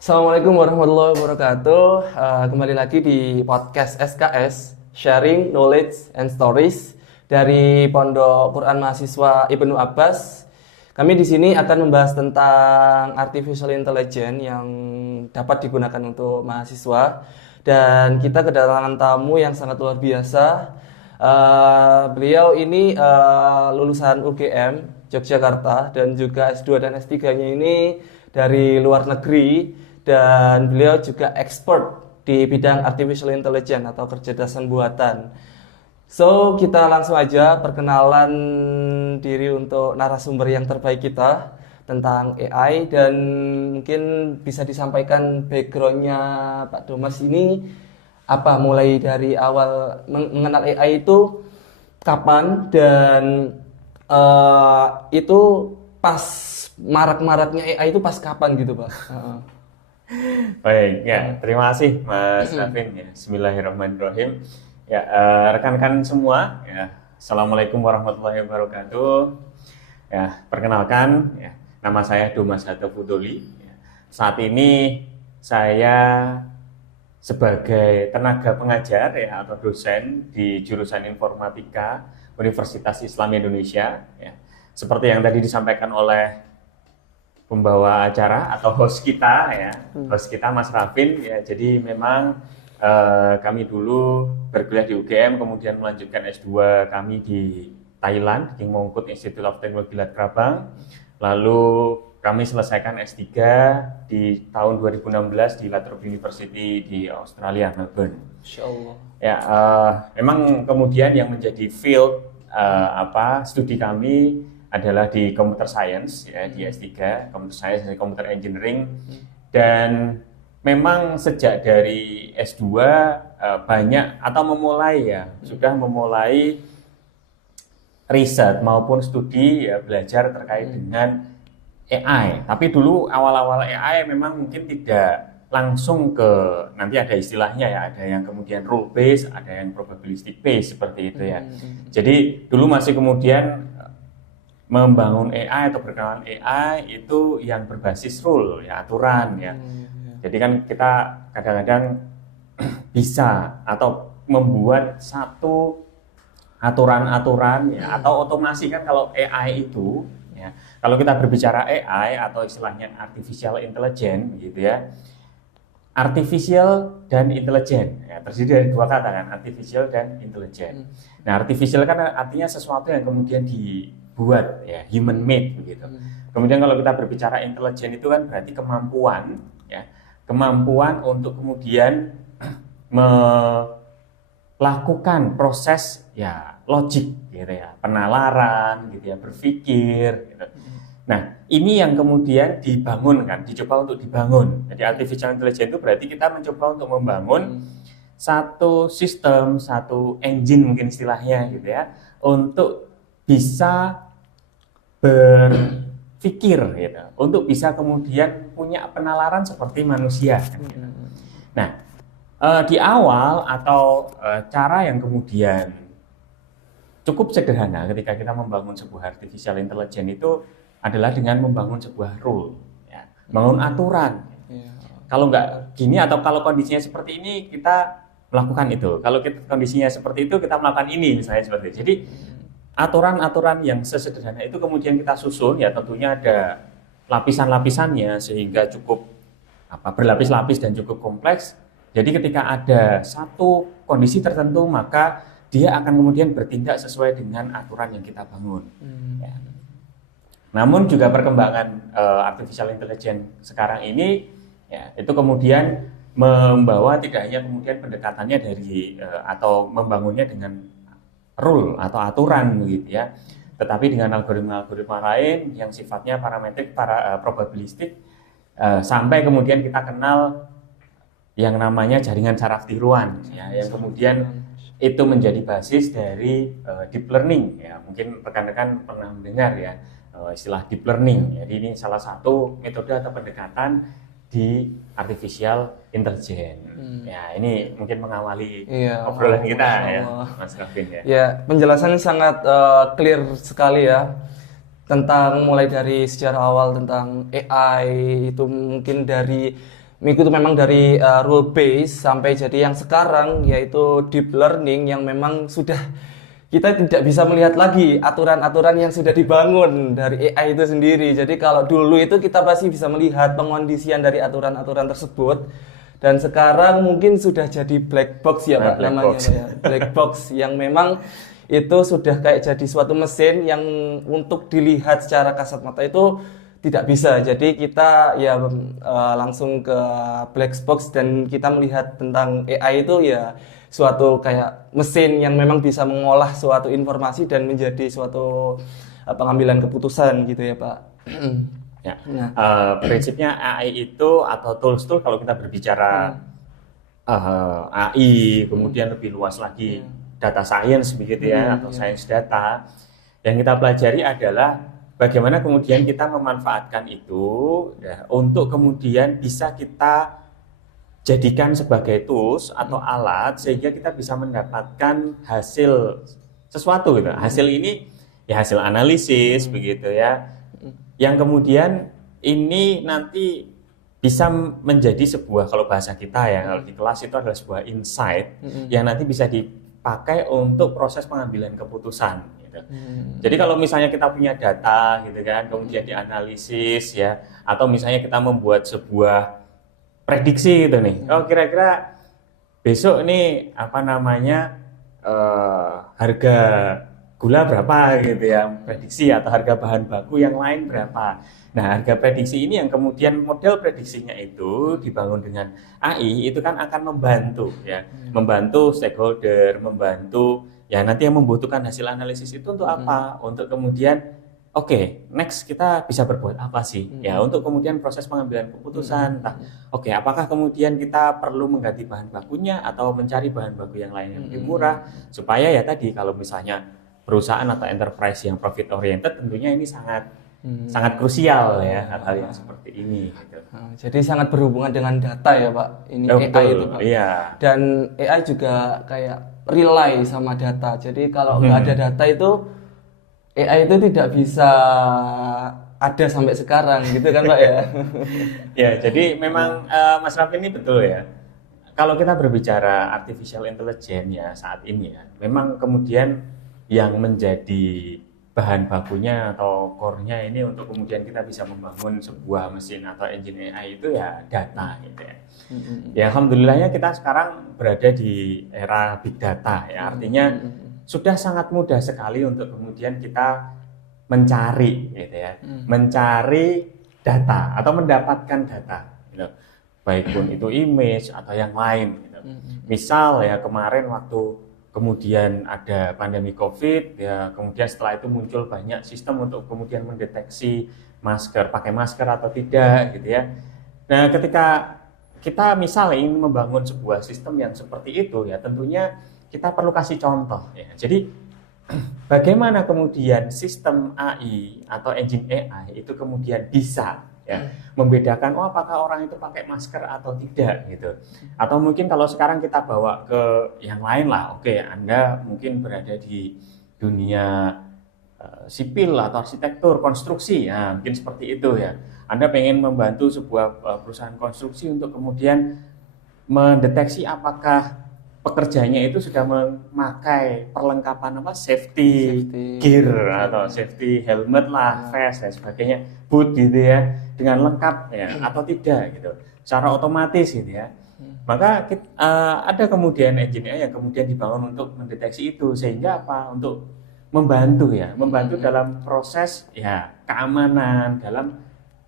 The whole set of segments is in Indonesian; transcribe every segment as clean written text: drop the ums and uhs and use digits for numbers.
Assalamualaikum warahmatullahi wabarakatuh. Kembali lagi di podcast SKS, Sharing Knowledge and Stories dari Pondok Quran Mahasiswa Ibnu Abbas. Kami di sini akan membahas tentang artificial intelligence yang dapat digunakan untuk mahasiswa. Dan kita kedatangan tamu yang sangat luar biasa. Beliau ini lulusan UGM Yogyakarta dan juga S2 dan S3-nya ini dari luar negeri, dan beliau juga expert di bidang artificial intelligence atau kecerdasan buatan. So, kita langsung aja perkenalan diri untuk narasumber yang terbaik kita tentang AI, dan mungkin bisa disampaikan backgroundnya Pak Thomas ini apa, mulai dari awal mengenal AI itu kapan, dan itu pas marak-maraknya AI itu pas kapan gitu Pak? Baik, ya, terima kasih Mas Rafin. Ya, Bismillahirrahmanirrahim. Ya, rekan-rekan semua, ya, Assalamualaikum warahmatullahi wabarakatuh. Ya, perkenalkan, ya, nama saya Thomas Hatofudoli. Ya, saat ini saya sebagai tenaga pengajar, ya, atau dosen di jurusan Informatika Universitas Islam Indonesia. Ya, seperti yang tadi disampaikan oleh pembawa acara atau host kita, ya, host kita Mas Rafin, ya. Jadi memang kami dulu berkuliah di UGM, kemudian melanjutkan S2 kami di Thailand, King Mongkut Institute of Technology Lat Krabang. Lalu kami selesaikan S3 di tahun 2016 di La Trobe University di Australia, Melbourne. Insya Allah. Ya, memang kemudian yang menjadi field studi kami adalah di computer science, ya, di S3 computer science dan computer engineering. Dan memang sejak dari S2 banyak atau memulai, ya, sudah memulai riset maupun studi, ya, belajar terkait dengan AI. Tapi dulu awal-awal AI memang mungkin tidak langsung ke, nanti ada istilahnya, ya, ada yang kemudian rule based, ada yang probabilistic based, seperti itu, ya. Jadi dulu masih kemudian membangun AI atau berkenalan AI itu yang berbasis rule, ya, aturan, ya. Jadi kan kita kadang-kadang bisa atau membuat satu aturan-aturan, ya, atau otomasi. Kan kalau AI itu, ya, kalau kita berbicara AI atau istilahnya artificial intelligence, gitu, ya, artificial dan intelligent, ya, terdiri dari dua kata, kan, artificial dan intelligent. Nah, artificial kan artinya sesuatu yang kemudian dibuat, ya, human made, begitu. Kemudian kalau kita berbicara intelligent itu kan berarti kemampuan, ya, kemampuan untuk kemudian melakukan proses, ya, logik, gitu, ya, penalaran, gitu, ya, berpikir, gitu. Nah, ini yang kemudian dibangun, kan, dicoba untuk dibangun. Jadi artificial intelligence itu berarti kita mencoba untuk membangun satu sistem, satu engine mungkin istilahnya, gitu, ya, untuk bisa berpikir, gitu, untuk bisa kemudian punya penalaran seperti manusia, kan, gitu. Nah, di awal atau cara yang kemudian cukup sederhana ketika kita membangun sebuah artificial intelligence itu adalah dengan membangun sebuah rule, ya, membangun aturan. Kalau nggak gini atau kalau kondisinya seperti ini kita melakukan itu, kalau kondisinya seperti itu kita melakukan ini, misalnya seperti itu. Jadi aturan-aturan yang sesederhana itu kemudian kita susun, ya, tentunya ada lapisan-lapisannya sehingga cukup berlapis-lapis dan cukup kompleks. Jadi ketika ada satu kondisi tertentu maka dia akan kemudian bertindak sesuai dengan aturan yang kita bangun. Ya. Namun juga perkembangan artificial intelligence sekarang ini, ya, itu kemudian membawa tidak hanya kemudian pendekatannya dari atau membangunnya dengan rule atau aturan, begitu, ya, tetapi dengan algoritma-algoritma lain yang sifatnya parametrik, probabilistik, sampai kemudian kita kenal yang namanya jaringan saraf tiruan, ya, yang kemudian itu menjadi basis dari deep learning, ya. Mungkin rekan-rekan pernah mendengar, ya, istilah deep learning. Jadi ini salah satu metode atau pendekatan di artificial intelligence. Ya, ini mungkin mengawali obrolan kita, ya, Mas Kevin, ya. Ya, penjelasannya sangat clear sekali, ya, tentang mulai dari sejarah awal tentang AI itu, mungkin dari mengikuti memang dari rule base sampai jadi yang sekarang yaitu deep learning yang memang sudah kita tidak bisa melihat lagi aturan-aturan yang sudah dibangun dari AI itu sendiri. Jadi kalau dulu itu kita pasti bisa melihat pengondisian dari aturan-aturan tersebut. Dan sekarang mungkin sudah jadi black box ya Pak namanya Pak ya. Black box yang memang itu sudah kayak jadi suatu mesin yang untuk dilihat secara kasat mata itu tidak bisa. Jadi kita ya langsung ke black box dan kita melihat tentang AI itu ya suatu kayak mesin yang memang bisa mengolah suatu informasi dan menjadi suatu pengambilan keputusan gitu ya Pak. Ya, prinsipnya AI itu atau tools kalau kita berbicara AI, kemudian lebih luas lagi data science begitu ya, atau science data, yang kita pelajari adalah bagaimana kemudian kita memanfaatkan itu ya, untuk kemudian bisa kita jadikan sebagai tools atau alat sehingga kita bisa mendapatkan hasil sesuatu gitu. Hasil ini ya hasil analisis begitu ya. Yang kemudian ini nanti bisa menjadi sebuah, kalau bahasa kita ya, kalau di kelas itu adalah sebuah insight yang nanti bisa dipakai untuk proses pengambilan keputusan gitu. Jadi kalau misalnya kita punya data gitu kan, kemudian dianalisis ya, atau misalnya kita membuat sebuah prediksi gitu nih. Oh kira-kira besok nih harga gula berapa gitu ya, prediksi, atau harga bahan baku yang lain berapa. Nah, harga prediksi ini yang kemudian model prediksinya itu dibangun dengan AI itu kan akan membantu ya, membantu stakeholder, membantu ya nanti yang membutuhkan hasil analisis itu untuk apa? Untuk kemudian next kita bisa berbuat apa sih? Ya, untuk kemudian proses pengambilan keputusan. Apakah kemudian kita perlu mengganti bahan bakunya atau mencari bahan baku yang lain yang lebih murah supaya ya tadi kalau misalnya perusahaan atau enterprise yang profit oriented tentunya ini sangat krusial ya hal-hal yang seperti ini. Gitu. Jadi sangat berhubungan dengan data ya Pak. Ini AI itu Pak. Iya. Dan AI juga kayak rely sama data. Jadi kalau nggak ada data itu AI itu tidak bisa ada sampai sekarang gitu kan Pak ya. Ya, jadi memang Mas Raffi ini betul ya. Kalau kita berbicara artificial intelligence ya saat ini ya, memang kemudian yang menjadi bahan bakunya atau core-nya ini untuk kemudian kita bisa membangun sebuah mesin atau engine AI itu ya data gitu ya. Ya alhamdulillahnya kita sekarang berada di era big data ya, artinya sudah sangat mudah sekali untuk kemudian kita mencari gitu ya, mencari data atau mendapatkan data gitu. Baik pun itu image atau yang lain gitu. Misal ya kemarin waktu kemudian ada pandemi COVID ya, kemudian setelah itu muncul banyak sistem untuk kemudian mendeteksi pakai masker atau tidak gitu ya. Nah, ketika kita misalnya ingin membangun sebuah sistem yang seperti itu ya, tentunya kita perlu kasih contoh ya. Jadi bagaimana kemudian sistem AI atau engine AI itu kemudian bisa ya membedakan apakah orang itu pakai masker atau tidak gitu. Atau mungkin kalau sekarang kita bawa ke yang lain lah. Anda mungkin berada di dunia sipil atau arsitektur, konstruksi ya, mungkin seperti itu ya. Anda pengen membantu sebuah perusahaan konstruksi untuk kemudian mendeteksi apakah pekerjanya itu sudah memakai perlengkapan safety gear atau safety helmet lah, vest dan sebagainya, boot gitu ya, dengan lengkap ya atau tidak gitu, secara otomatis gitu ya. Maka ada kemudian engineer yang kemudian dibangun untuk mendeteksi itu sehingga untuk membantu dalam proses ya keamanan dalam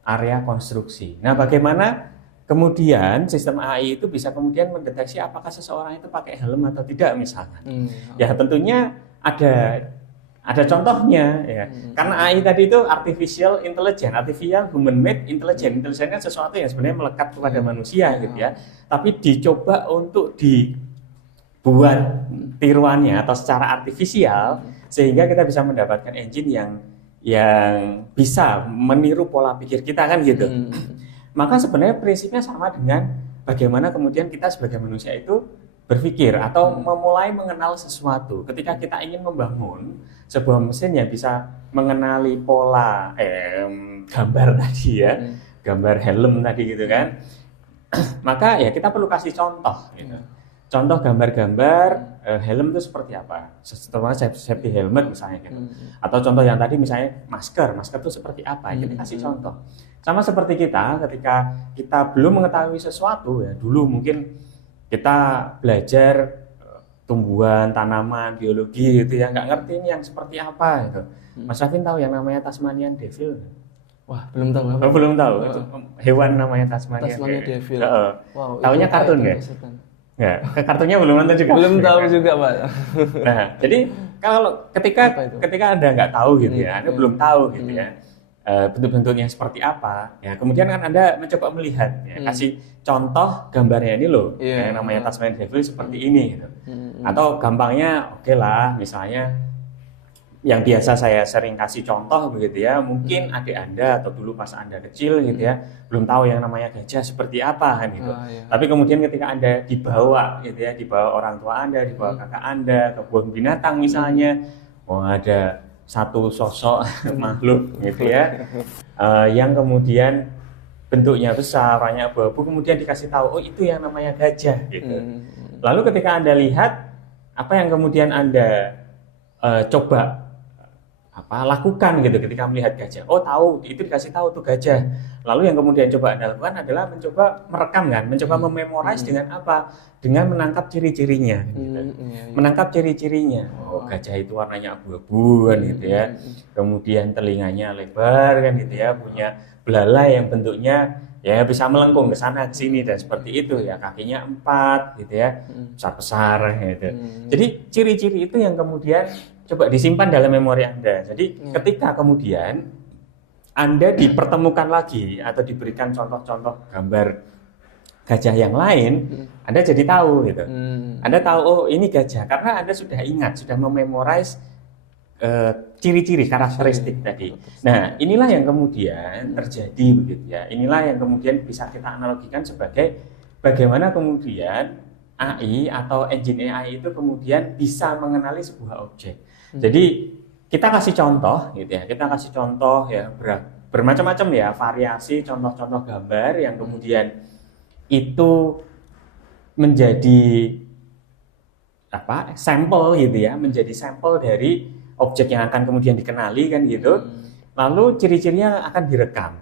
area konstruksi. Nah, bagaimana kemudian sistem AI itu bisa kemudian mendeteksi apakah seseorang itu pakai helm atau tidak misalnya. Ya tentunya ada contohnya ya. Karena AI tadi itu artificial human made intelligence. Intelligence kan sesuatu yang sebenarnya melekat kepada manusia gitu ya. Tapi dicoba untuk dibuat tiruannya atau secara artifisial sehingga kita bisa mendapatkan engine yang bisa meniru pola pikir kita kan gitu. Maka sebenarnya prinsipnya sama dengan bagaimana kemudian kita sebagai manusia itu berpikir atau memulai mengenal sesuatu. Ketika kita ingin membangun sebuah mesin yang bisa mengenali pola gambar tadi ya, gambar helm tadi gitu kan. maka ya kita perlu kasih contoh gitu. Contoh gambar-gambar helm itu seperti apa, terutama safety helmet misalnya gitu. Atau contoh yang tadi misalnya masker itu seperti apa, kita kasih contoh. Sama seperti kita ketika kita belum mengetahui sesuatu ya, dulu mungkin kita belajar tumbuhan, tanaman, biologi gitu ya, nggak ngerti ini yang seperti apa gitu. Mas Rafin tahu yang namanya Tasmanian Devil? Wah, belum tahu. Oh, belum tahu. Itu hewan namanya Tasmanian Devil. Wow, taunya kartun nggak? Nggak, kartunnya belum nonton juga. Belum tahu juga, Pak. Nah, jadi kalau ketika Anda nggak tahu gitu ya, Anda belum tahu gitu ya, bentuk-bentuknya seperti apa, ya kemudian kan Anda mencoba melihat, ya, kasih contoh gambarnya ini loh, yang namanya Tasmanian Devil seperti ini gitu. Atau gampangnya oke lah, misalnya yang biasa saya sering kasih contoh begitu ya, mungkin adik Anda atau dulu pas Anda kecil gitu ya, belum tahu yang namanya gajah seperti apa kan gitu. Tapi kemudian ketika Anda dibawa gitu ya, dibawa orang tua Anda, dibawa kakak Anda ke kebun binatang misalnya, ada satu sosok makhluk gitu ya, yang kemudian bentuknya besar, warnanya abu-abu, kemudian dikasih tahu, oh itu yang namanya gajah gitu. Lalu ketika Anda lihat, apa yang kemudian Anda coba lakukan gitu ketika melihat gajah? Oh tahu, itu dikasih tahu tuh gajah. Lalu yang kemudian coba Anda lakukan adalah mencoba merekam kan, mencoba mememorize dengan apa? Dengan menangkap ciri-cirinya gitu. Menangkap ciri-cirinya. Oh, gajah itu warnanya abu-abu kan gitu ya. Kemudian telinganya lebar kan gitu ya, punya belalai yang bentuknya ya bisa melengkung ke sana ke sini dan seperti itu ya, kakinya 4 gitu ya, besar-besar gitu. Jadi ciri-ciri itu yang kemudian coba disimpan dalam memori Anda. Jadi ketika kemudian Anda dipertemukan lagi atau diberikan contoh-contoh gambar gajah yang lain, Anda jadi tahu gitu. Anda tahu oh ini gajah karena Anda sudah ingat, sudah mememorize ciri-ciri karakteristik tadi. Nah, inilah yang kemudian terjadi begitu ya. Inilah yang kemudian bisa kita analogikan sebagai bagaimana kemudian AI atau engine AI itu kemudian bisa mengenali sebuah objek. Jadi kita kasih contoh gitu ya. Kita kasih contoh ya bermacam-macam ya variasi contoh-contoh gambar yang kemudian itu menjadi sampel gitu ya, menjadi sampel dari objek yang akan kemudian dikenali kan gitu. Lalu ciri-cirinya akan direkam.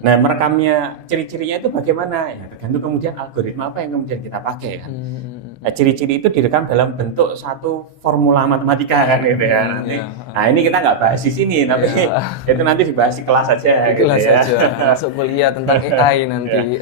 Nah, merekamnya ciri-cirinya itu bagaimana? Ya tergantung kemudian algoritma apa yang kemudian kita pakai kan. Nah, ciri-ciri itu direkam dalam bentuk satu formula matematika kan gitu ya. Nanti. Nah, ini kita nggak bahas di sini, tapi itu nanti dibahas di kelas saja. Di kelas saja, masuk kuliah tentang AI nanti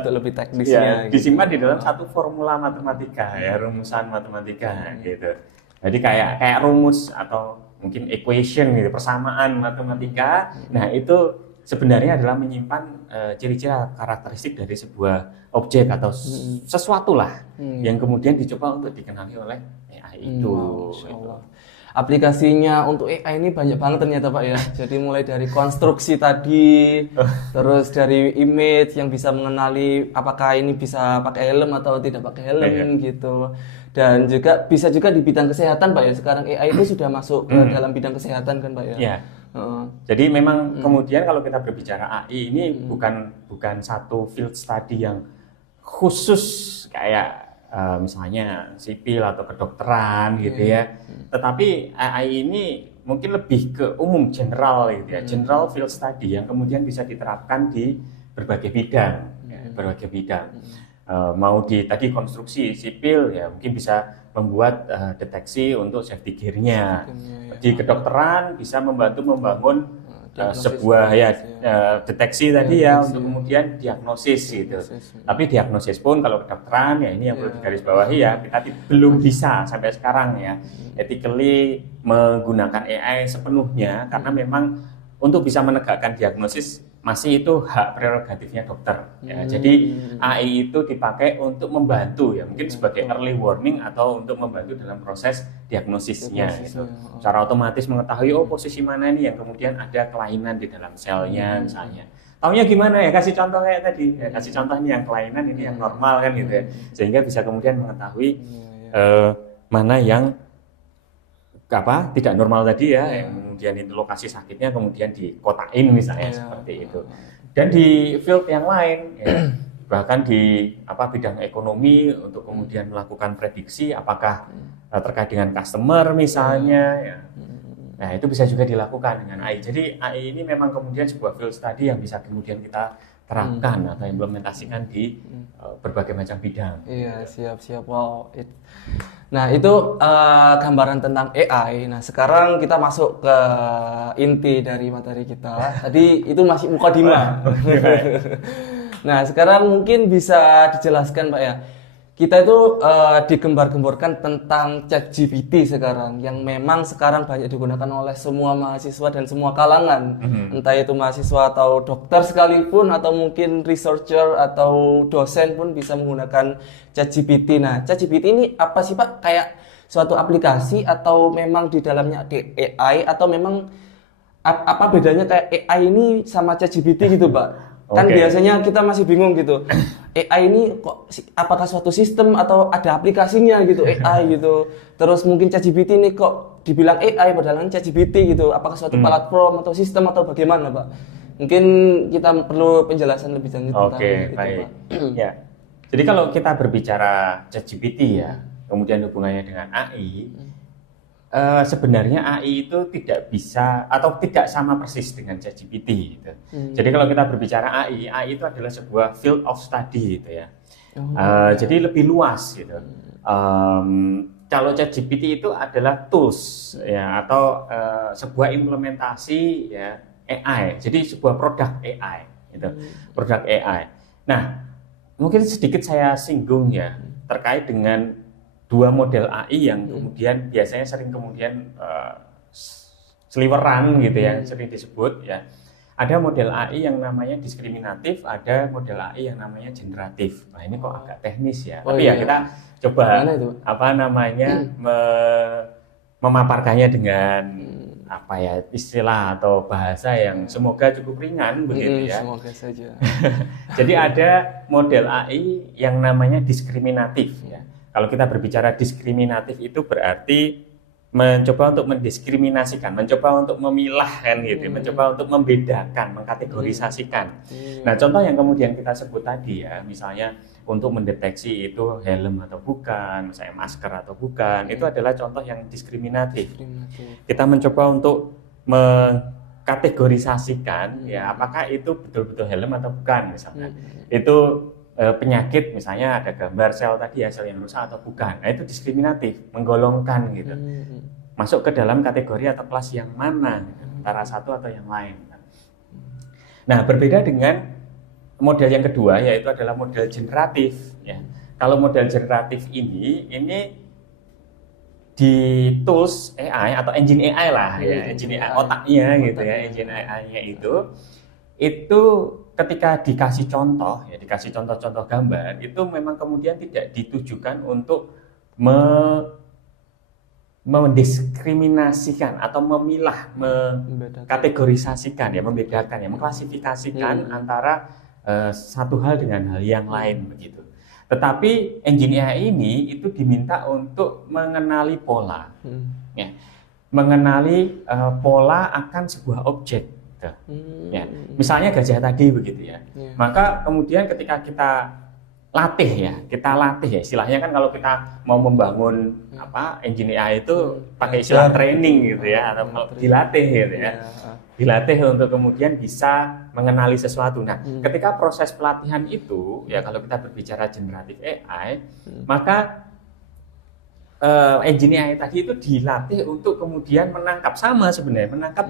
untuk lebih teknisnya. Disimpan di dalam satu formula matematika ya, rumusan matematika gitu. Jadi kayak rumus atau mungkin equation gitu, persamaan matematika. Nah, itu sebenarnya adalah menyimpan ciri-ciri karakteristik dari sebuah objek atau sesuatu lah yang kemudian dicoba untuk dikenali oleh AI itu. Gitu. Aplikasinya untuk AI ini banyak banget ternyata Pak ya. Jadi mulai dari konstruksi tadi, terus dari image yang bisa mengenali apakah ini bisa pakai helm atau tidak pakai helm gitu. Dan juga bisa juga di bidang kesehatan Pak ya. Sekarang AI itu sudah masuk ke dalam bidang kesehatan kan Pak ya. Yeah. Jadi memang kemudian kalau kita berbicara AI ini bukan satu field study yang khusus kayak misalnya sipil atau kedokteran gitu ya. Tetapi AI ini mungkin lebih ke umum general gitu ya, general field study yang kemudian bisa diterapkan di berbagai bidang, berbagai bidang. Mau di tadi konstruksi sipil ya mungkin bisa membuat deteksi untuk safety gear-nya. Di kedokteran bisa membantu membangun sebuah deteksi tadi ya untuk kemudian diagnosis gitu. Tapi diagnosis pun kalau kedokteran ya ini yang perlu digarisbawahi ya, kita belum bisa sampai sekarang ya ethically menggunakan AI sepenuhnya karena memang untuk bisa menegakkan diagnosis masih itu hak prerogatifnya dokter ya. Jadi AI itu dipakai untuk membantu ya, mungkin sebagai early warning atau untuk membantu dalam proses diagnosisnya gitu. Secara otomatis mengetahui posisi mana nih yang kemudian ada kelainan di dalam selnya misalnya. Taunya gimana ya? Kasih contoh kayak tadi. Ya, kasih contoh ini yang kelainan, ini yang normal kan gitu ya. Sehingga bisa kemudian mengetahui mana yang tidak normal tadi ya, yang kemudian itu lokasi sakitnya kemudian dikotain misalnya seperti itu. Dan di field yang lain ya, bahkan di bidang ekonomi untuk kemudian melakukan prediksi apakah terkait dengan customer misalnya ya. Nah, itu bisa juga dilakukan dengan AI. Jadi AI ini memang kemudian sebuah field study yang bisa kemudian kita terapkan atau implementasikan di berbagai macam bidang. Iya, siap. Wow. Nah, itu gambaran tentang AI. Nah, sekarang kita masuk ke inti dari materi kita. Tadi itu masih mukadimah. Nah, sekarang mungkin bisa dijelaskan, Pak ya. Kita itu digembar-gemborkan tentang ChatGPT sekarang, yang memang sekarang banyak digunakan oleh semua mahasiswa dan semua kalangan. Entah itu mahasiswa atau dokter sekalipun, atau mungkin researcher atau dosen pun bisa menggunakan ChatGPT. Nah, ChatGPT ini apa sih, Pak? Kayak suatu aplikasi atau memang di dalamnya AI, atau memang apa bedanya kayak AI ini sama ChatGPT gitu, Pak? Kan biasanya kita masih bingung gitu. AI ini kok apakah suatu sistem atau ada aplikasinya gitu AI gitu. Terus mungkin ChatGPT ini kok dibilang AI padahal kan ChatGPT gitu. Apakah suatu platform atau sistem atau bagaimana, Pak? Mungkin kita perlu penjelasan lebih lanjut tentang itu, baik. Pak. Ya. Jadi kalau kita berbicara ChatGPT ya, kemudian hubungannya dengan AI, sebenarnya AI itu tidak bisa atau tidak sama persis dengan ChatGPT gitu. Jadi kalau kita berbicara AI itu adalah sebuah field of study gitu ya. Jadi lebih luas gitu. Kalau ChatGPT itu adalah tools ya atau sebuah implementasi ya AI. Jadi sebuah produk AI gitu. Produk AI. Nah, mungkin sedikit saya singgung ya terkait dengan dua model AI yang kemudian biasanya sering kemudian seliweran gitu ya, sering disebut ya. Ada model AI yang namanya diskriminatif, ada model AI yang namanya generatif. Nah, ini kok agak teknis ya. Tapi ya kita coba memaparkannya dengan istilah atau bahasa yang semoga cukup ringan begitu ya. Semoga saja. Jadi ada model AI yang namanya diskriminatif ya. Kalau kita berbicara diskriminatif itu berarti mencoba untuk mendiskriminasikan, mencoba untuk memilah kan gitu, mencoba untuk membedakan, mengkategorisasikan. Nah, contoh yang kemudian kita sebut tadi ya, misalnya untuk mendeteksi itu helm atau bukan, misalnya masker atau bukan, itu adalah contoh yang diskriminatif. Kita mencoba untuk mengkategorisasikan ya apakah itu betul-betul helm atau bukan misalnya. Itu penyakit misalnya ada gambar sel tadi ya, sel yang rusak atau bukan. Nah, itu diskriminatif, menggolongkan gitu. Masuk ke dalam kategori atau kelas yang mana gitu, antara satu atau yang lain. Nah, berbeda dengan model yang kedua yaitu adalah model generatif ya. Kalau model generatif ini di tools AI atau engine AI lah ya, engine AI otaknya gitu ya, engine AI-nya itu ketika dikasih contoh-contoh gambar itu memang kemudian tidak ditujukan untuk mendiskriminasikan atau memilah, mengkategorisasikan ya, membedakan ya, mengklasifikasikan antara satu hal dengan hal yang lain begitu. Tetapi engine AI ini itu diminta untuk mengenali pola, ya, mengenali pola akan sebuah objek. Ya. Misalnya gajah tadi begitu ya. Maka kemudian ketika kita latih ya, istilahnya kan kalau kita mau membangun engine AI itu pakai istilah training gitu ya, atau dilatih gitu ya. Dilatih untuk kemudian bisa mengenali sesuatu. Nah, ketika proses pelatihan itu ya, kalau kita berbicara generatif AI, maka engine AI tadi itu dilatih untuk kemudian menangkap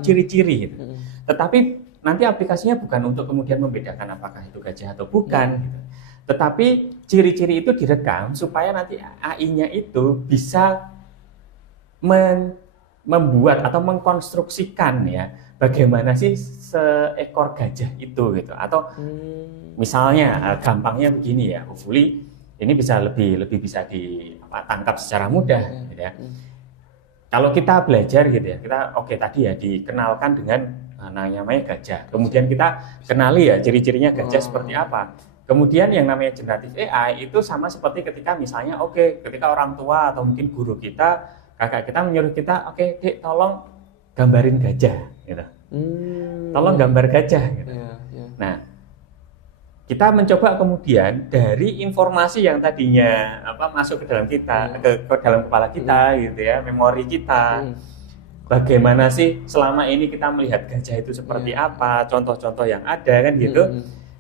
ciri-ciri gitu. Tetapi nanti aplikasinya bukan untuk kemudian membedakan apakah itu gajah atau bukan gitu. Tetapi ciri-ciri itu direkam supaya nanti AI-nya itu bisa membuat atau mengkonstruksikan ya bagaimana sih seekor gajah itu gitu. Atau misalnya gampangnya begini ya, hopefully ini bisa lebih bisa ditangkap secara mudah gitu ya. Kalau kita belajar gitu ya, kita tadi ya dikenalkan dengan namanya gajah. Kemudian kita kenali ya ciri-cirinya gajah seperti apa. Kemudian yang namanya generatif AI itu sama seperti ketika misalnya ketika orang tua atau mungkin guru kita, kakak kita menyuruh kita, Dek, tolong gambarin gajah gitu. Tolong gambar gajah gitu. Nah, kita mencoba kemudian dari informasi yang tadinya masuk ke dalam kita, ke dalam kepala kita gitu ya, memori kita. Bagaimana sih selama ini kita melihat gajah itu seperti apa, contoh-contoh yang ada kan gitu.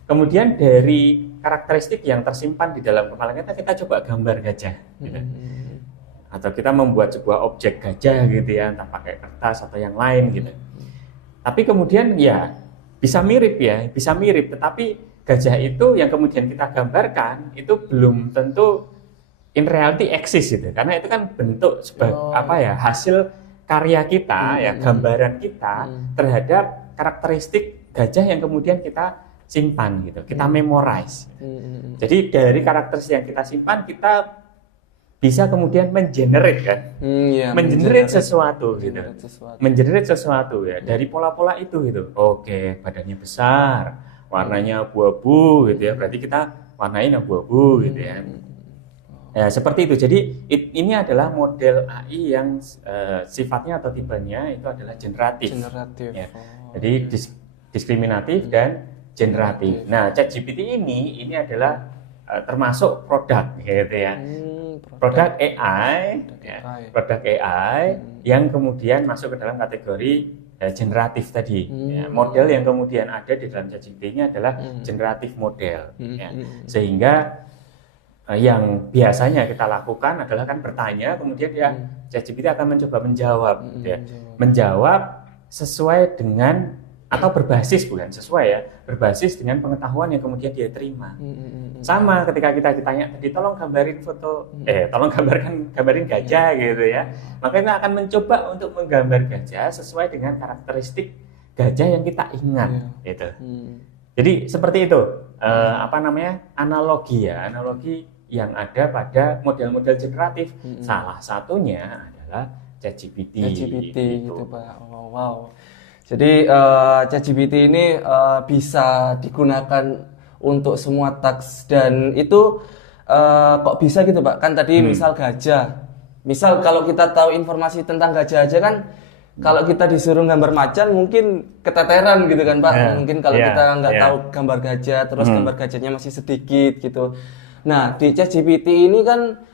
Kemudian dari karakteristik yang tersimpan di dalam kepala kita, kita coba gambar gajah gitu. Atau kita membuat sebuah objek gajah gitu ya, entah pakai kertas atau yang lain gitu. Tapi kemudian ya bisa mirip, tetapi gajah itu yang kemudian kita gambarkan itu belum tentu in reality eksis gitu, karena itu kan bentuk hasil karya kita ya, gambaran kita terhadap karakteristik gajah yang kemudian kita simpan gitu, kita memorize. Jadi dari karakteristik yang kita simpan, kita bisa kemudian mengenerate kan, mengenerate sesuatu gitu, mengenerate sesuatu ya dari pola-pola itu gitu. Oke, badannya besar, warnanya abu-abu gitu ya, berarti kita warnain abu-abu gitu ya. Ya seperti itu. Jadi ini adalah model AI yang sifatnya atau tipenya itu adalah generatif. Ya. Jadi diskriminatif dan generatif. Nah, ChatGPT ini adalah termasuk produk gitu ya. Produk AI yang kemudian masuk ke dalam kategori generatif tadi. Ya, model yang kemudian ada di dalam ChatGPT ini adalah generatif model. Ya. Sehingga yang biasanya kita lakukan adalah kan bertanya, kemudian ChatGPT akan mencoba menjawab. Ya. Menjawab sesuai dengan atau berbasis berbasis dengan pengetahuan yang kemudian dia terima. Sama ketika kita ditanya tadi, tolong gambarin gajah gitu ya, maka kita akan mencoba untuk menggambar gajah sesuai dengan karakteristik gajah yang kita ingat gitu. Jadi seperti itu analogi yang ada pada model-model generatif. Salah satunya adalah ChatGPT gitu Pak. Wow. Jadi ChatGPT ini bisa digunakan untuk semua task, dan itu kok bisa gitu Pak? Kan tadi misal gajah. Misal kalau kita tahu informasi tentang gajah aja kan, kalau kita disuruh gambar macan mungkin keteteran gitu kan Pak. Mungkin kalau kita nggak tahu gambar gajah, terus gambar gajahnya masih sedikit gitu. Nah, di ChatGPT ini kan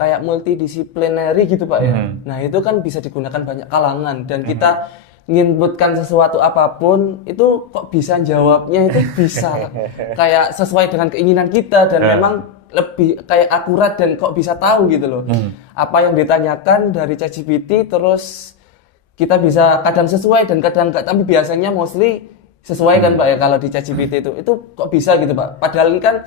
kayak multidisiplinary gitu Pak ya. Nah, itu kan bisa digunakan banyak kalangan, dan kita nginputkan sesuatu apapun itu kok bisa jawabnya itu bisa kayak sesuai dengan keinginan kita, dan memang lebih kayak akurat, dan kok bisa tahu gitu loh apa yang ditanyakan dari ChatGPT. Terus kita bisa kadang sesuai dan kadang enggak, tapi biasanya mostly sesuai kan Pak ya kalau di ChatGPT itu kok bisa gitu Pak, padahal ini kan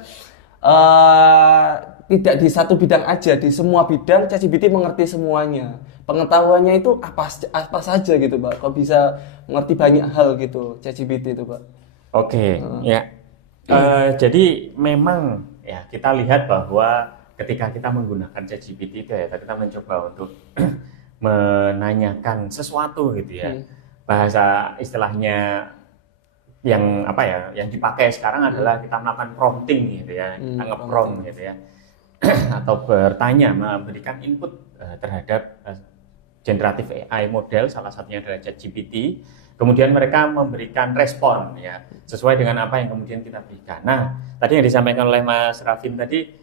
tidak di satu bidang aja, di semua bidang ChatGPT mengerti semuanya. Pengetahuannya itu apa saja gitu Pak, kok bisa mengerti banyak hal gitu ChatGPT itu Pak. Oke. Jadi memang ya kita lihat bahwa ketika kita menggunakan ChatGPT itu ya, kita mencoba untuk menanyakan sesuatu gitu ya. Bahasa istilahnya yang dipakai sekarang adalah kita melakukan prompting gitu ya, kita nge-prompt gitu ya. Atau bertanya, memberikan input terhadap generatif AI model, salah satunya adalah ChatGPT. Kemudian mereka memberikan respon ya, sesuai dengan apa yang kemudian kita berikan. Nah, tadi yang disampaikan oleh Mas Rafim tadi,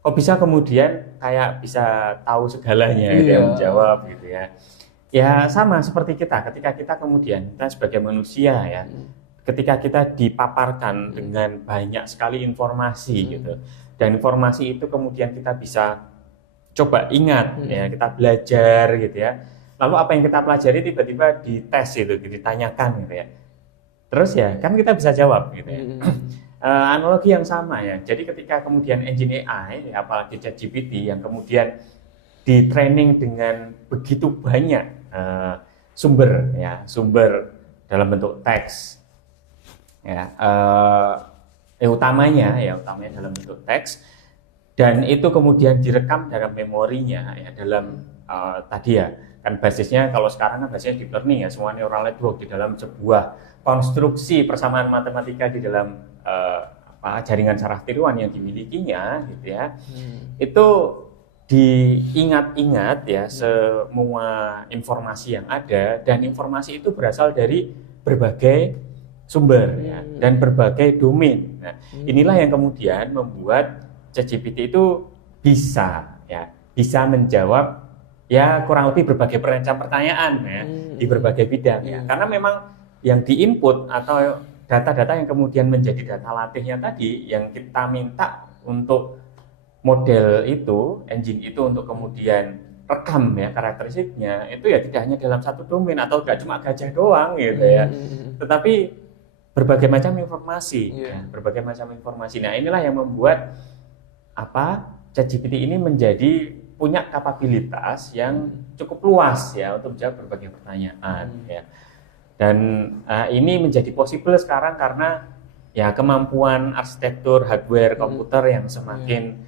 kok bisa kemudian kayak bisa tahu segalanya gitu ya, menjawab gitu ya. Ya sama seperti ketika kita kemudian, kita sebagai manusia ya, ketika kita dipaparkan dengan banyak sekali informasi gitu, dan informasi itu kemudian kita bisa coba ingat ya, kita belajar gitu ya. Lalu apa yang kita pelajari tiba-tiba dites gitu, ditanyakan gitu ya. Terus ya kan kita bisa jawab gitu ya. Analogi yang sama ya. Jadi ketika kemudian engine AI ya, apalagi ChatGPT yang kemudian di training dengan begitu banyak sumber dalam bentuk teks ya, utamanya dalam bentuk teks, dan itu kemudian direkam dalam memorinya ya, dalam tadi ya kan basisnya, kalau sekarang kan basisnya deep learning ya, semua neural network di dalam sebuah konstruksi persamaan matematika di dalam jaringan saraf tiruan yang dimilikinya gitu ya. Itu diingat-ingat ya semua informasi yang ada, dan informasi itu berasal dari berbagai sumber ya, dan berbagai domain. Nah, inilah yang kemudian membuat ChatGPT itu bisa menjawab ya kurang lebih berbagai macam pertanyaan ya di berbagai bidang ya. Karena memang yang diinput atau data-data yang kemudian menjadi data latihnya tadi yang kita minta untuk model itu, engine itu untuk kemudian rekam ya karakteristiknya itu ya tidak hanya dalam satu domain atau nggak cuma gajah doang gitu ya, tetapi berbagai macam informasi, berbagai macam informasi. Nah inilah yang membuat ChatGPT ini menjadi punya kapabilitas yang cukup luas ya untuk menjawab berbagai pertanyaan ya. Dan ini menjadi possible sekarang karena ya kemampuan arsitektur hardware komputer yang semakin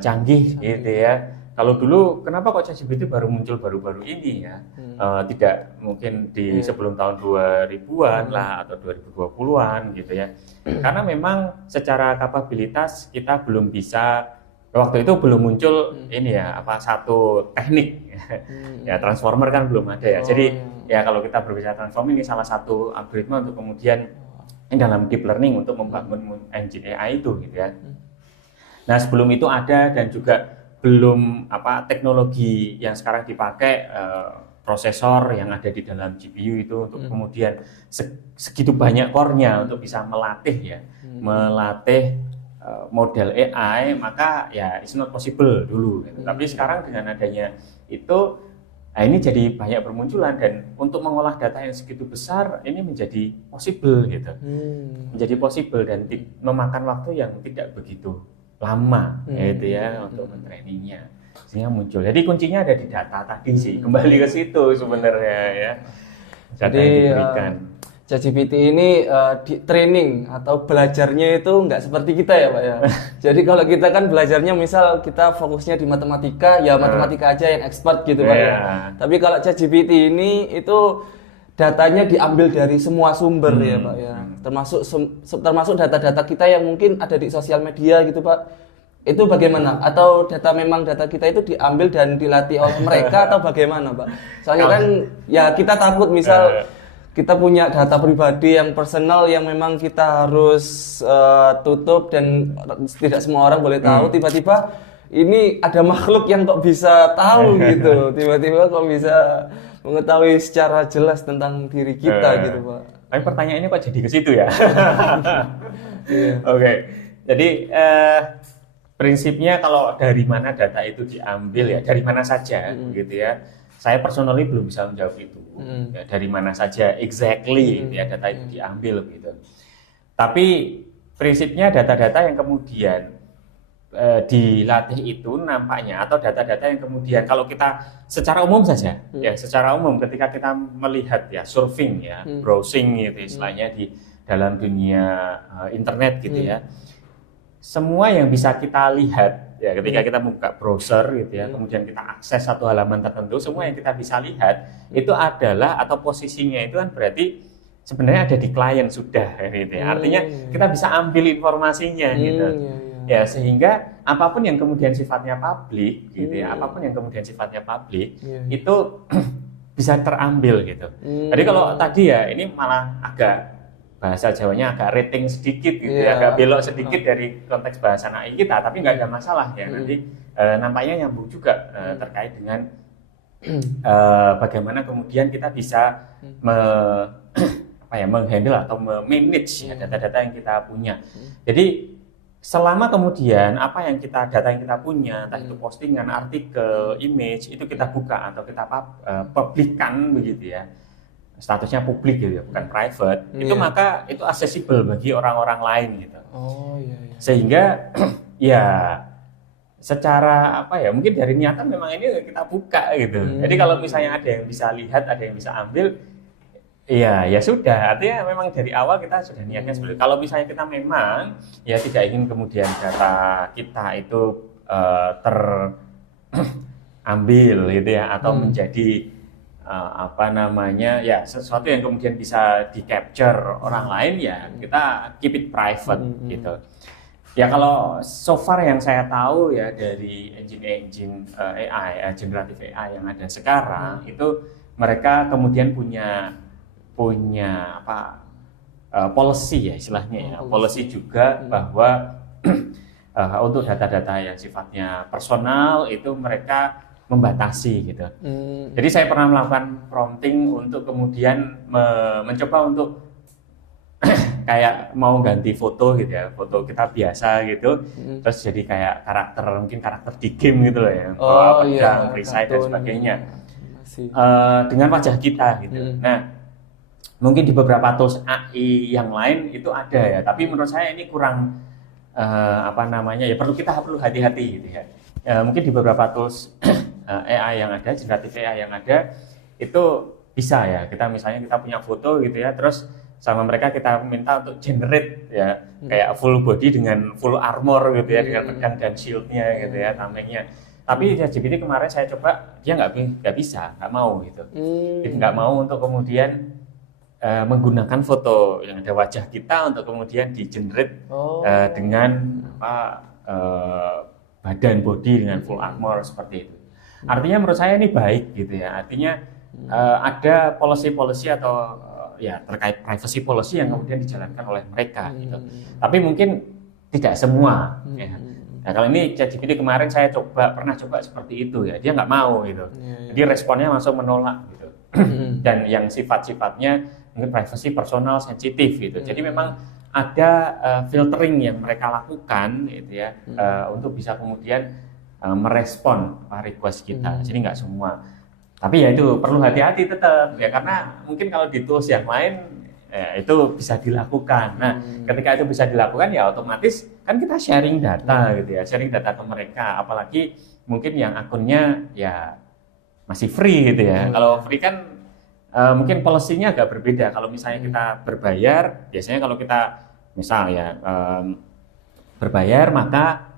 canggih gitu ya. Kalau dulu kenapa kok ChatGPT baru muncul baru-baru ini ya? Tidak mungkin di sebelum tahun 2000-an lah atau 2020-an gitu ya. Karena memang secara kapabilitas kita belum bisa, waktu itu belum muncul ini ya satu teknik ya transformer kan belum ada ya. Jadi ya kalau kita berbicara transformer ini salah satu algoritma untuk kemudian dalam deep learning untuk membangun engine AI itu gitu ya. Nah sebelum itu ada dan juga belum teknologi yang sekarang dipakai prosesor yang ada di dalam GPU itu untuk kemudian segitu banyak core-nya untuk bisa melatih model AI, maka ya it's not possible dulu gitu. Tapi sekarang dengan adanya itu ini jadi banyak bermunculan dan untuk mengolah data yang segitu besar ini menjadi possible gitu. Menjadi possible dan memakan waktu yang tidak begitu lama gitu ya untuk mentrainingnya, sehingga muncul. Jadi kuncinya ada di data tadi sih, kembali ke situ sebenarnya ya. Data yang diberikan. ChatGPT ini di training atau belajarnya itu nggak seperti kita ya Pak ya. Jadi kalau kita kan belajarnya misal kita fokusnya di matematika, ya matematika aja yang expert gitu Pak ya. Tapi kalau ChatGPT ini itu datanya diambil dari semua sumber ya Pak ya. Termasuk data-data kita yang mungkin ada di sosial media gitu Pak. Itu bagaimana? Atau data kita itu diambil dan dilatih oleh mereka atau bagaimana Pak? Soalnya kan ya kita takut misal kita punya data pribadi yang personal yang memang kita harus tutup dan tidak semua orang boleh tahu. Tiba-tiba ini ada makhluk yang kok bisa tahu gitu. Tiba-tiba kok bisa mengetahui secara jelas tentang diri kita gitu Pak. Tapi pertanyaannya kok jadi ke situ ya? Oke. Jadi prinsipnya kalau dari mana data itu diambil ya, dari mana saja gitu ya. Saya personally belum bisa menjawab itu. Ya, dari mana saja exactly ya data itu diambil gitu. Tapi prinsipnya data-data yang kemudian dilatih itu nampaknya atau data-data yang kemudian kalau kita secara umum saja ya secara umum ketika kita melihat ya surfing ya browsing gitu istilahnya di dalam dunia internet gitu ya, semua yang bisa kita lihat ya ketika kita membuka browser gitu ya kemudian kita akses satu halaman tertentu, semua yang kita bisa lihat itu adalah atau posisinya itu kan berarti sebenarnya ada di klien sudah gitu ya. Artinya kita bisa ambil informasinya gitu. Ya sehingga apapun yang kemudian sifatnya publik gitu ya, apapun yang kemudian sifatnya publik itu bisa terambil gitu. Jadi kalau tadi ya ini malah agak bahasa Jawanya agak rating sedikit gitu ya, agak belok sedikit dari konteks bahasa AI kita, tapi nggak ada masalah ya. Nanti nampaknya nyambung juga terkait dengan bagaimana kemudian kita bisa menghandle atau memanage data-data yang kita punya. Jadi selama kemudian data yang kita punya, entah itu postingan, artikel, image, itu kita buka atau kita publikkan begitu ya, statusnya publik gitu ya, bukan private, itu maka itu accessible bagi orang-orang lain gitu. Sehingga ya secara mungkin dari niatan memang ini kita buka gitu. Jadi kalau misalnya ada yang bisa lihat, ada yang bisa ambil, ya sudah, artinya memang dari awal kita sudah niatnya seperti itu. Kalau misalnya kita memang ya tidak ingin kemudian data kita itu terambil gitu ya atau menjadi sesuatu yang kemudian bisa di capture orang lain, ya kita keep it private gitu. Ya kalau so far yang saya tahu ya dari engine AI, generatif AI yang ada sekarang itu mereka kemudian punya policy ya istilahnya ya, policy juga bahwa untuk data-data yang sifatnya personal itu mereka membatasi gitu. Jadi saya pernah melakukan prompting untuk kemudian mencoba untuk kayak mau ganti foto gitu ya, foto kita biasa gitu, terus jadi kayak mungkin karakter di game gitu loh ya, pedang, perisai dan sebagainya, dengan wajah kita gitu. Nah, mungkin di beberapa tools AI yang lain itu ada ya, tapi menurut saya ini kurang ya perlu hati-hati gitu ya. Mungkin di beberapa tools AI yang ada, generatif AI yang ada itu bisa ya, kita punya foto gitu ya, terus sama mereka kita minta untuk generate ya kayak full body dengan full armor gitu ya, dengan pedang dan shieldnya gitu ya, tamengnya. Tapi ChatGPT kemarin saya coba dia nggak bisa, nggak mau gitu. Jadi nggak mau untuk kemudian menggunakan foto yang ada wajah kita untuk kemudian di generate dengan badan body dengan full armor seperti itu. Artinya menurut saya ini baik gitu ya. Artinya ada policy atau ya terkait privacy policy yang kemudian dijalankan oleh mereka gitu. Tapi mungkin tidak semua ya. Nah, kalau ini ChatGPT kemarin saya pernah coba seperti itu ya, dia nggak mau gitu. Jadi responnya langsung menolak gitu. Dan yang sifat-sifatnya mungkin privacy personal sensitif gitu. Jadi memang ada filtering yang mereka lakukan gitu ya, untuk bisa kemudian merespon request kita. Jadi nggak semua. Tapi ya itu perlu hati-hati tetap ya, karena mungkin kalau di tools yang lain itu bisa dilakukan. Nah, ketika itu bisa dilakukan ya otomatis kan kita sharing data gitu ya, sharing data ke mereka. Apalagi mungkin yang akunnya ya masih free gitu ya. Kalau free kan mungkin policy-nya agak berbeda. Kalau misalnya kita berbayar, biasanya kalau kita misal ya berbayar, maka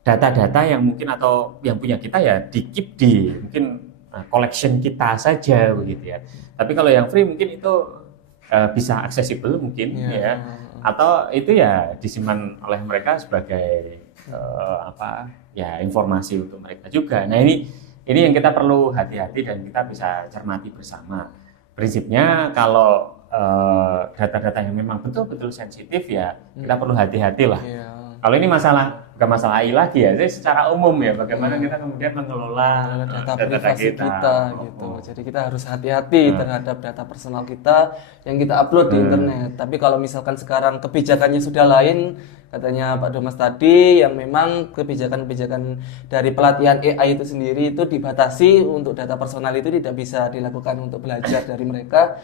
data-data yang mungkin atau yang punya kita ya di-keep di mungkin collection kita saja begitu ya. Tapi kalau yang free mungkin itu bisa accessible mungkin ya, atau itu ya disimpan oleh mereka sebagai informasi untuk mereka juga. Nah ini yang kita perlu hati-hati dan kita bisa cermati bersama. Prinsipnya kalau data-data yang memang betul-betul sensitif ya kita perlu hati-hati lah. Kalau ini bukan masalah AI lagi ya, jadi secara umum ya bagaimana kita kemudian mengelola data privasi kita gitu. Jadi kita harus hati-hati terhadap data personal kita yang kita upload di internet. Tapi kalau misalkan sekarang kebijakannya sudah lain, katanya Pak Domas tadi, yang memang kebijakan-kebijakan dari pelatihan AI itu sendiri itu dibatasi untuk data personal itu tidak bisa dilakukan untuk belajar dari mereka.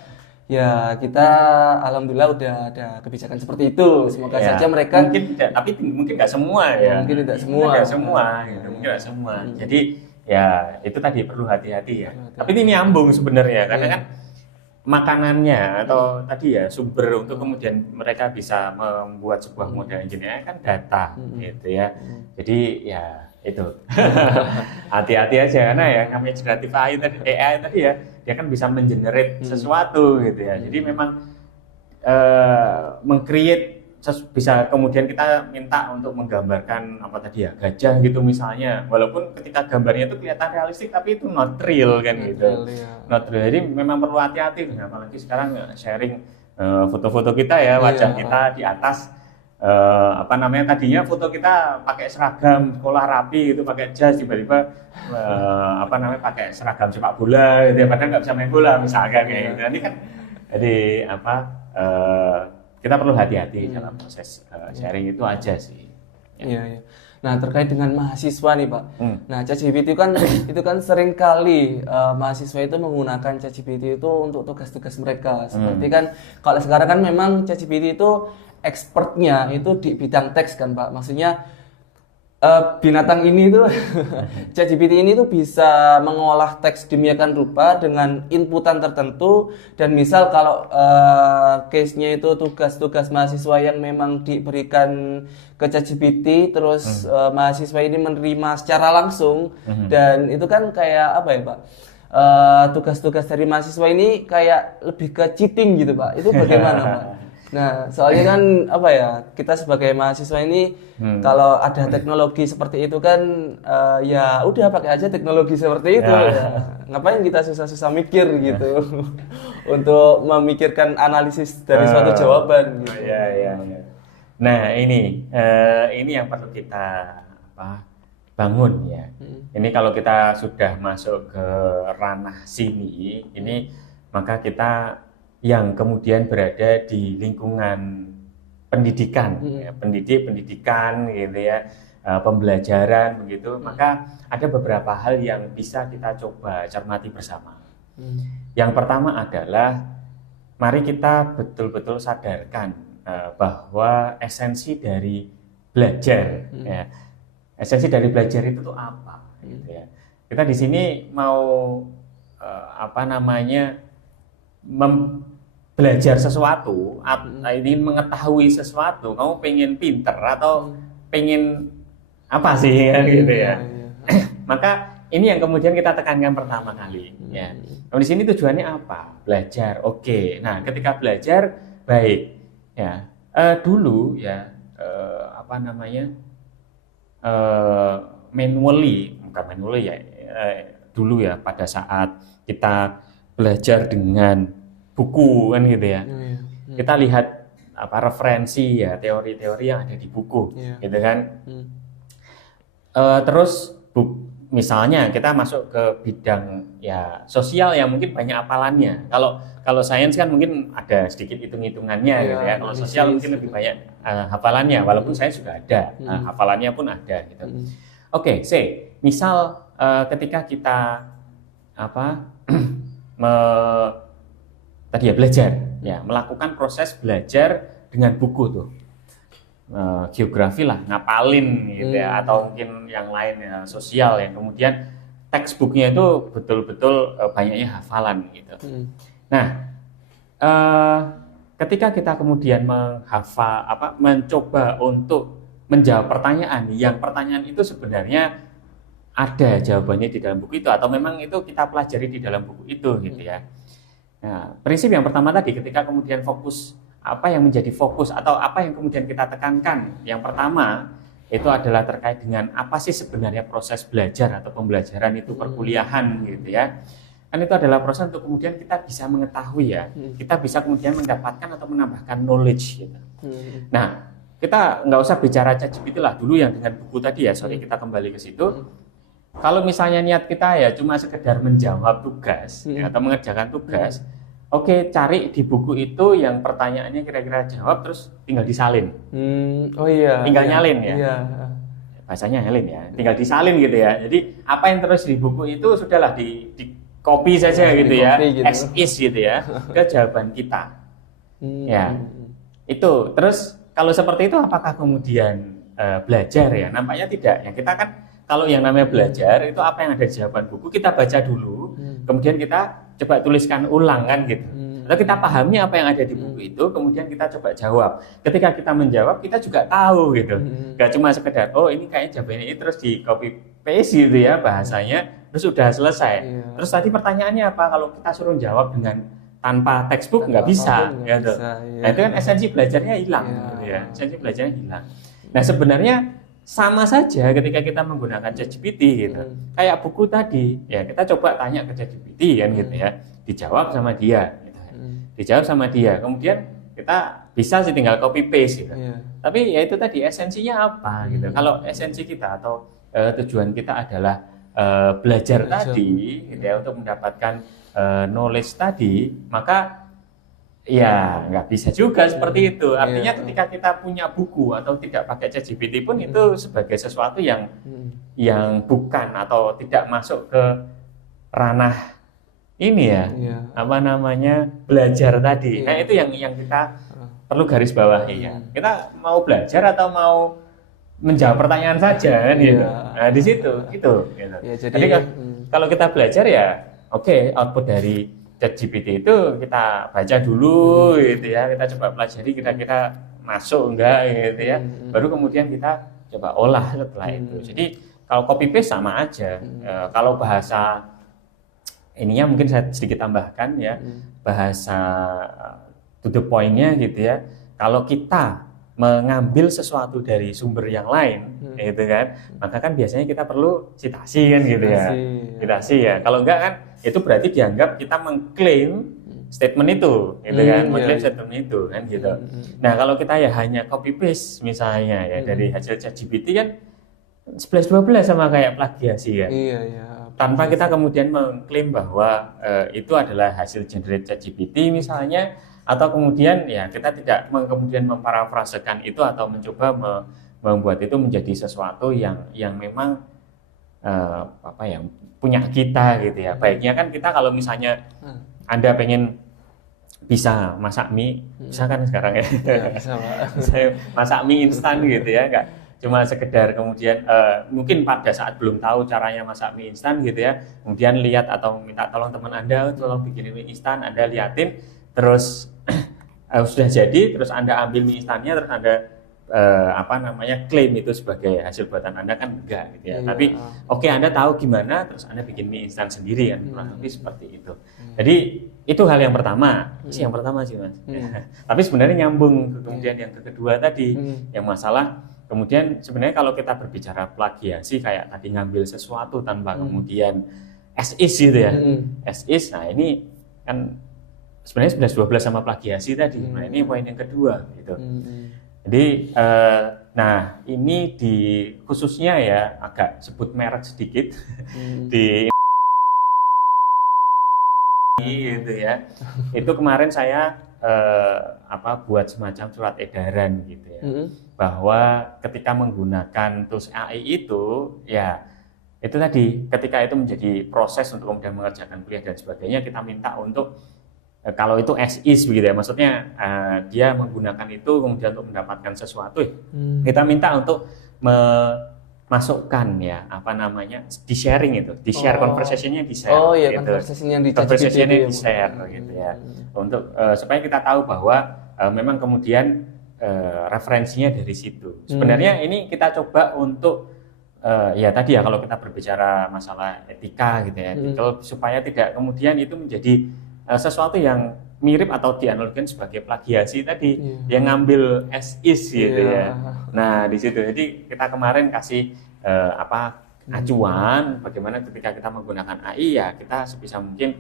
Ya kita alhamdulillah udah ada kebijakan seperti itu. Semoga saja mereka mungkin nggak semua ya. Mungkin tidak semua. Jadi ya itu tadi perlu hati-hati ya. Tapi ini nyambung sebenarnya karena kan makanannya atau tadi ya sumber untuk kemudian mereka bisa membuat sebuah model engineer kan data gitu ya. Jadi ya itu hati-hati aja karena ya namanya generatif AI tadi ya dia kan bisa mengenerate sesuatu gitu ya. Jadi memang meng-create bisa kemudian kita minta untuk menggambarkan apa tadi ya gajah gitu misalnya, walaupun ketika gambarnya itu kelihatan realistik tapi itu not real kan gitu. Not real. Jadi memang perlu hati-hati, apalagi sekarang sharing foto-foto kita ya, wajah kita di atas tadinya foto kita pakai seragam sekolah rapi gitu, pakai jas, tiba-tiba pakai seragam sepak bola gitu ya, padahal nggak bisa main bola misalkan kayak gitu. Nanti kan jadi kita perlu hati-hati dalam proses sharing itu aja sih. Iya. Nah terkait dengan mahasiswa nih Pak, nah ChatGPT itu kan sering kali mahasiswa itu menggunakan ChatGPT itu untuk tugas-tugas mereka. Seperti kan kalau sekarang kan memang ChatGPT itu expertnya itu di bidang teks kan Pak, maksudnya binatang ini tuh ChatGPT ini tuh bisa mengolah teks demikian rupa dengan inputan tertentu, dan misal kalau case-nya itu tugas-tugas mahasiswa yang memang diberikan ke ChatGPT terus mahasiswa ini menerima secara langsung, dan itu kan kayak apa ya Pak, tugas-tugas dari mahasiswa ini kayak lebih ke cheating gitu Pak, itu bagaimana Pak? Nah, soalnya kan apa ya, kita sebagai mahasiswa ini kalau ada teknologi seperti itu kan ya udah pakai aja teknologi seperti itu ya. Ngapain kita susah-susah mikir gitu untuk memikirkan analisis dari suatu jawaban gitu. Iya. Nah, ini yang perlu kita bangun ya. Ini kalau kita sudah masuk ke ranah sini, ini maka kita yang kemudian berada di lingkungan pendidikan, ya, pendidikan gitu ya, pembelajaran begitu, maka ada beberapa hal yang bisa kita coba cermati bersama. Yang pertama adalah mari kita betul-betul sadarkan bahwa esensi dari belajar, ya, esensi dari belajar itu tuh apa? Gitu ya. Kita di sini mau belajar sesuatu, ingin mengetahui sesuatu, kamu pengen pinter atau pengen apa sih gitu ya. Maka ini yang kemudian kita tekankan pertama kali ya. Nah, di sini tujuannya apa? Belajar. Oke. Nah, ketika belajar baik ya. Dulu ya bukan manually ya. Dulu ya pada saat kita belajar dengan buku kan gitu ya. Kita lihat referensi ya, teori-teori yang ada di buku gitu kan. Terus misalnya kita masuk ke bidang ya sosial yang mungkin banyak hafalannya. Kalau sains kan mungkin ada sedikit hitung-hitungannya gitu ya. Kalau sosial mungkin lebih banyak hafalannya, walaupun saya juga ada hafalannya pun ada gitu. Oke, misal ketika kita belajar ya, melakukan proses belajar dengan buku tuh. Geografi lah, ngapalin gitu ya, atau mungkin yang lain ya, sosial yang kemudian textbooknya itu betul-betul banyaknya hafalan gitu. Nah, ketika kita kemudian mencoba untuk menjawab pertanyaan, yang pertanyaan itu sebenarnya ada jawabannya di dalam buku itu atau memang itu kita pelajari di dalam buku itu gitu ya. Nah, prinsip yang pertama tadi, ketika kemudian fokus, apa yang menjadi fokus atau apa yang kemudian kita tekankan, yang pertama itu adalah terkait dengan apa sih sebenarnya proses belajar atau pembelajaran itu, perkuliahan gitu ya. Kan itu adalah proses untuk kemudian kita bisa mengetahui ya, kita bisa kemudian mendapatkan atau menambahkan knowledge gitu. Nah, kita nggak usah bicara ChatGPT lah dulu yang dengan buku tadi ya, kita kembali ke situ. Kalau misalnya niat kita ya cuma sekedar menjawab tugas atau mengerjakan tugas, oke, cari di buku itu yang pertanyaannya kira-kira jawab terus tinggal disalin. Tinggal nyalin ya. Bahasanya nyalin ya, tinggal disalin gitu ya. Jadi apa yang terus di buku itu sudahlah di copy saja gitu ya, as is gitu ya, ke jawaban kita. Ya, itu. Terus kalau seperti itu apakah kemudian belajar ya? Nampaknya tidak. Ya kita kan kalau yang namanya belajar itu apa yang ada di jawaban buku kita baca dulu, kemudian kita coba tuliskan ulang kan gitu. Atau kita pahami apa yang ada di buku itu, kemudian kita coba jawab. Ketika kita menjawab kita juga tahu gitu. Gak cuma sekedar ini kayaknya jawabannya ini terus di copy paste gitu ya bahasanya, terus sudah selesai. Terus tadi pertanyaannya apa? Kalau kita suruh jawab dengan tanpa textbook nggak bisa gitu. Nah, itu kan esensi belajarnya hilang gitu ya. Esensi belajarnya hilang. Nah, sebenarnya sama saja ketika kita menggunakan ChatGPT gitu. Kayak buku tadi, ya kita coba tanya ke ChatGPT kan gitu ya. Dijawab sama dia gitu. Dijawab sama dia. Kemudian kita bisa sih tinggal copy paste gitu. Tapi ya itu tadi esensinya apa gitu. Kalau esensi kita atau tujuan kita adalah belajar tadi gitu ya, untuk mendapatkan knowledge tadi, maka ya nggak bisa juga seperti itu. Artinya ketika kita punya buku atau tidak pakai ChatGPT pun itu sebagai sesuatu yang bukan atau tidak masuk ke ranah ini ya, belajar tadi. Nah itu yang kita perlu garis bawahi ya. Kita mau belajar atau mau menjawab pertanyaan saja kan gitu. Nah di situ itu. Gitu. Jadi kalau kita belajar ya oke, output dari ChatGPT itu kita baca dulu gitu ya, kita coba pelajari kira-kira masuk enggak gitu ya, baru kemudian kita coba olah setelah itu. Jadi kalau copy paste sama aja. Kalau bahasa ininya mungkin saya sedikit tambahkan ya, bahasa to the point-nya gitu ya. kalau kita mengambil sesuatu dari sumber yang lain, gitu kan, maka kan biasanya kita perlu citasi kan gitu ya. Citasi ya. Kalau enggak kan itu berarti dianggap kita mengklaim statement itu, gitu kan, mengklaim statement itu kan gitu. Nah kalau kita ya hanya copy paste misalnya ya dari hasil ChatGPT kan 11-12 sama kayak plagiasi kan. Tanpa kita kemudian mengklaim bahwa itu adalah hasil generate ChatGPT misalnya, atau kemudian ya kita tidak kemudian memparafrasekan itu atau mencoba membuat itu menjadi sesuatu yang memang apa ya punya kita gitu ya. Baiknya kan kita kalau misalnya Anda pengen bisa masak mie, bisa kan sekarang ya? Bisa, saya masak mie instan gitu ya, nggak cuma sekedar kemudian mungkin pada saat belum tahu caranya masak mie instan gitu ya, kemudian lihat atau minta tolong teman Anda, tolong bikin mie instan, Anda liatin, terus sudah jadi, terus Anda ambil mie instannya, terus Anda klaim itu sebagai hasil buatan Anda kan enggak gitu ya. Tapi oke, Anda tahu gimana, terus Anda bikin mie instan sendiri kan, kurang lebih seperti itu. Jadi itu hal yang pertama, yang pertama sih Mas. Tapi sebenarnya nyambung kemudian yang kedua tadi, yang masalah kemudian sebenarnya kalau kita berbicara plagiasi kayak tadi ngambil sesuatu tanpa kemudian as is gitu ya, as is. Nah ini kan sebenarnya 11-12 sama plagiasi tadi. Nah ini poin yang kedua gitu. Jadi nah ini di khususnya ya agak sebut merek sedikit di gitu ya. Itu kemarin saya buat semacam surat edaran gitu ya. Bahwa ketika menggunakan tools AI itu ya itu tadi ketika itu menjadi proses untuk kemudian mengerjakan kuliah dan sebagainya, kita minta untuk kalau itu as is begitu ya, maksudnya dia menggunakan itu kemudian untuk mendapatkan sesuatu, kita minta untuk memasukkan ya di sharing itu, di share conversation-nya di share. Oh iya, gitu. conversation-nya di share gitu ya, untuk supaya kita tahu bahwa memang kemudian referensinya dari situ. Sebenarnya ini kita coba untuk ya tadi ya kalau kita berbicara masalah etika gitu ya, supaya tidak kemudian itu menjadi sesuatu yang mirip atau dianalogikan sebagai plagiasi tadi, yang ngambil as is gitu ya. Nah di situ jadi kita kemarin kasih acuan bagaimana ketika kita menggunakan AI ya kita sebisa mungkin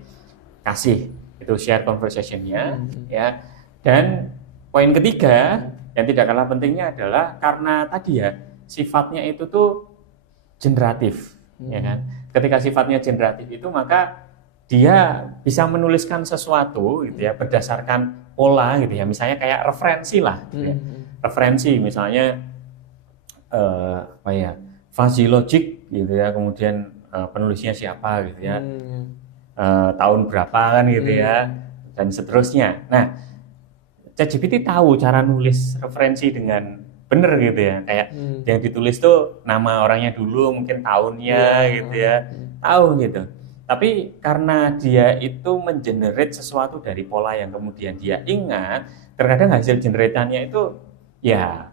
kasih itu share conversation-nya ya. Dan poin ketiga yang tidak kalah pentingnya adalah karena tadi ya sifatnya itu tuh generatif, ya kan. Ketika sifatnya generatif itu maka dia bisa menuliskan sesuatu gitu ya berdasarkan pola gitu ya, misalnya kayak referensi lah gitu ya. Referensi misalnya fuzzy logic gitu ya, kemudian penulisnya siapa gitu ya, tahun berapa kan gitu ya, dan seterusnya. Nah ChatGPT tahu cara nulis referensi dengan bener gitu ya, kayak yang ditulis tuh nama orangnya dulu, mungkin tahunnya gitu ya, tahu gitu. Tapi karena dia itu mengenerate sesuatu dari pola yang kemudian dia ingat, terkadang hasil generate-nya itu ya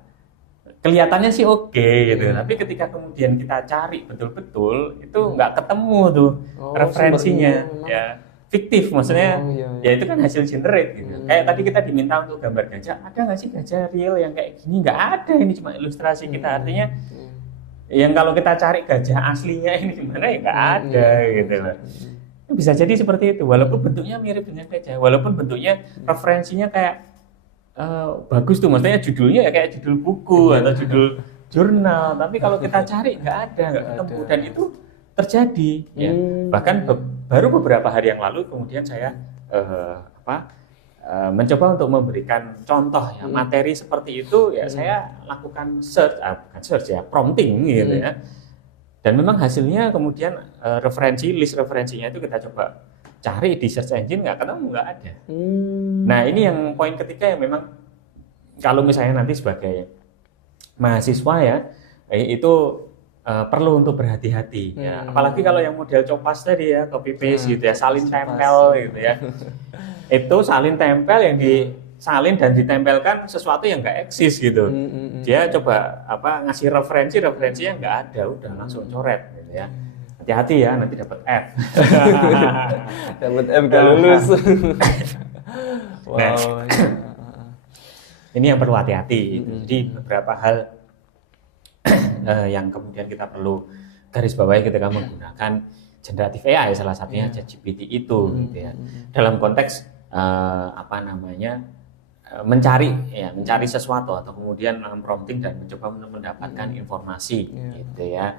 kelihatannya sih oke gitu. Tapi ketika kemudian kita cari betul-betul itu nggak ketemu tuh referensinya, ya fiktif maksudnya. Ya itu kan hasil generate gitu. Kayak tadi kita diminta untuk gambar gajah, ada nggak sih gajah real yang kayak gini? Nggak ada, ini cuma ilustrasi kita. Artinya yang kalau kita cari gajah aslinya ini gimana ya nggak ada gitu loh. Bisa jadi seperti itu, walaupun bentuknya mirip dengan gajah, walaupun bentuknya referensinya kayak bagus tuh, maksudnya judulnya ya kayak judul buku atau judul jurnal, tapi kalau kita cari nggak ketemu, dan itu terjadi ya. Bahkan baru beberapa hari yang lalu kemudian saya mencoba untuk memberikan contoh ya materi seperti itu ya, saya lakukan prompting gitu ya, dan memang hasilnya kemudian list referensinya itu kita coba cari di search engine, nggak ketemu, nggak ada. Nah ini yang poin ketiga yang memang kalau misalnya nanti sebagai mahasiswa ya itu perlu untuk berhati-hati ya, apalagi kalau yang model copas tadi ya, copy paste gitu ya, salin tempel gitu ya. Itu salin tempel yang disalin dan ditempelkan sesuatu yang nggak eksis gitu. Dia coba ngasih referensinya nggak ada, udah langsung coret gitu ya. Hati-hati ya, nanti dapat F. Dapat F gak lulus. Wow. Ini yang perlu hati-hati. Jadi beberapa hal yang kemudian kita perlu garis bawahi ketika menggunakan generatif AI, salah satunya ChatGPT itu, gitu ya. Dalam konteks mencari sesuatu atau kemudian prompting dan mencoba mendapatkan informasi, gitu ya.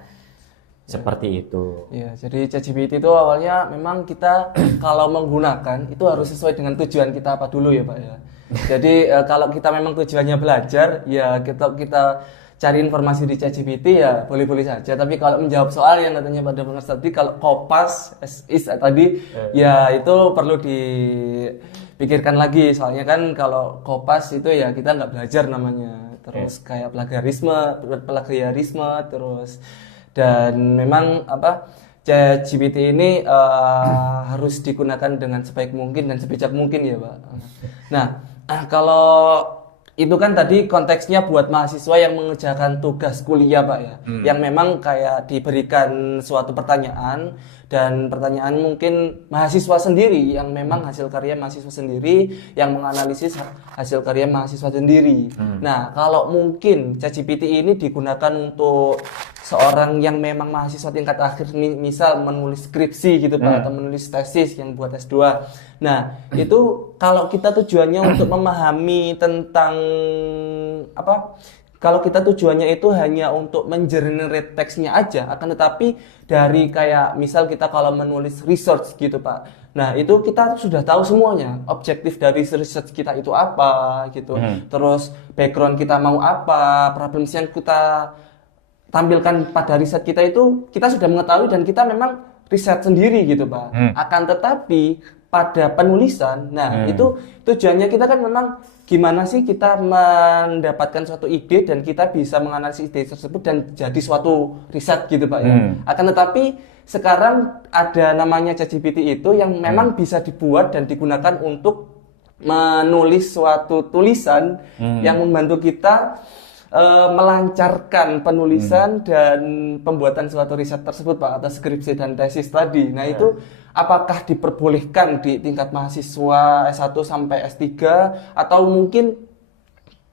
Seperti itu. Ya, jadi ChatGPT itu awalnya memang kita kalau menggunakan itu harus sesuai dengan tujuan kita apa dulu ya Pak ya. Jadi kalau kita memang tujuannya belajar, ya kita cari informasi di ChatGPT ya boleh-boleh saja. Tapi kalau menjawab soal yang katanya pada pengertian tadi, kalau kopas tadi ya itu perlu dipikirkan lagi. Soalnya kan kalau kopas itu ya kita nggak belajar namanya. Terus kayak plagiarisme terus. Dan memang ChatGPT ini harus digunakan dengan sebaik mungkin dan sebijak mungkin ya Pak. Nah, kalau itu kan tadi konteksnya buat mahasiswa yang mengerjakan tugas kuliah Pak ya, yang memang kayak diberikan suatu pertanyaan dan pertanyaan mungkin mahasiswa sendiri yang memang hasil karya mahasiswa sendiri yang menganalisis hasil karya mahasiswa sendiri. Nah, kalau mungkin ChatGPT ini digunakan untuk seorang yang memang mahasiswa tingkat akhir, misal menulis skripsi gitu Pak, atau menulis tesis yang buat S2. Nah, itu kalau kita tujuannya untuk memahami tentang kalau kita tujuannya itu hanya untuk mengenerate teksnya aja, akan tetapi dari kayak misal kita kalau menulis research gitu Pak. Nah, itu kita sudah tahu semuanya. Objektif dari research kita itu apa gitu. Terus background kita mau apa, problems yang kita tampilkan pada riset kita itu kita sudah mengetahui dan kita memang riset sendiri gitu Pak. Akan tetapi pada penulisan, itu tujuannya kita kan memang gimana sih kita mendapatkan suatu ide dan kita bisa menganalisis ide tersebut dan jadi suatu riset gitu Pak ya. Akan tetapi sekarang ada namanya ChatGPT itu yang memang bisa dibuat dan digunakan untuk menulis suatu tulisan yang membantu kita melancarkan penulisan dan pembuatan suatu riset tersebut Pak, atas skripsi dan tesis tadi. Nah itu apakah diperbolehkan di tingkat mahasiswa S1 sampai S3 atau mungkin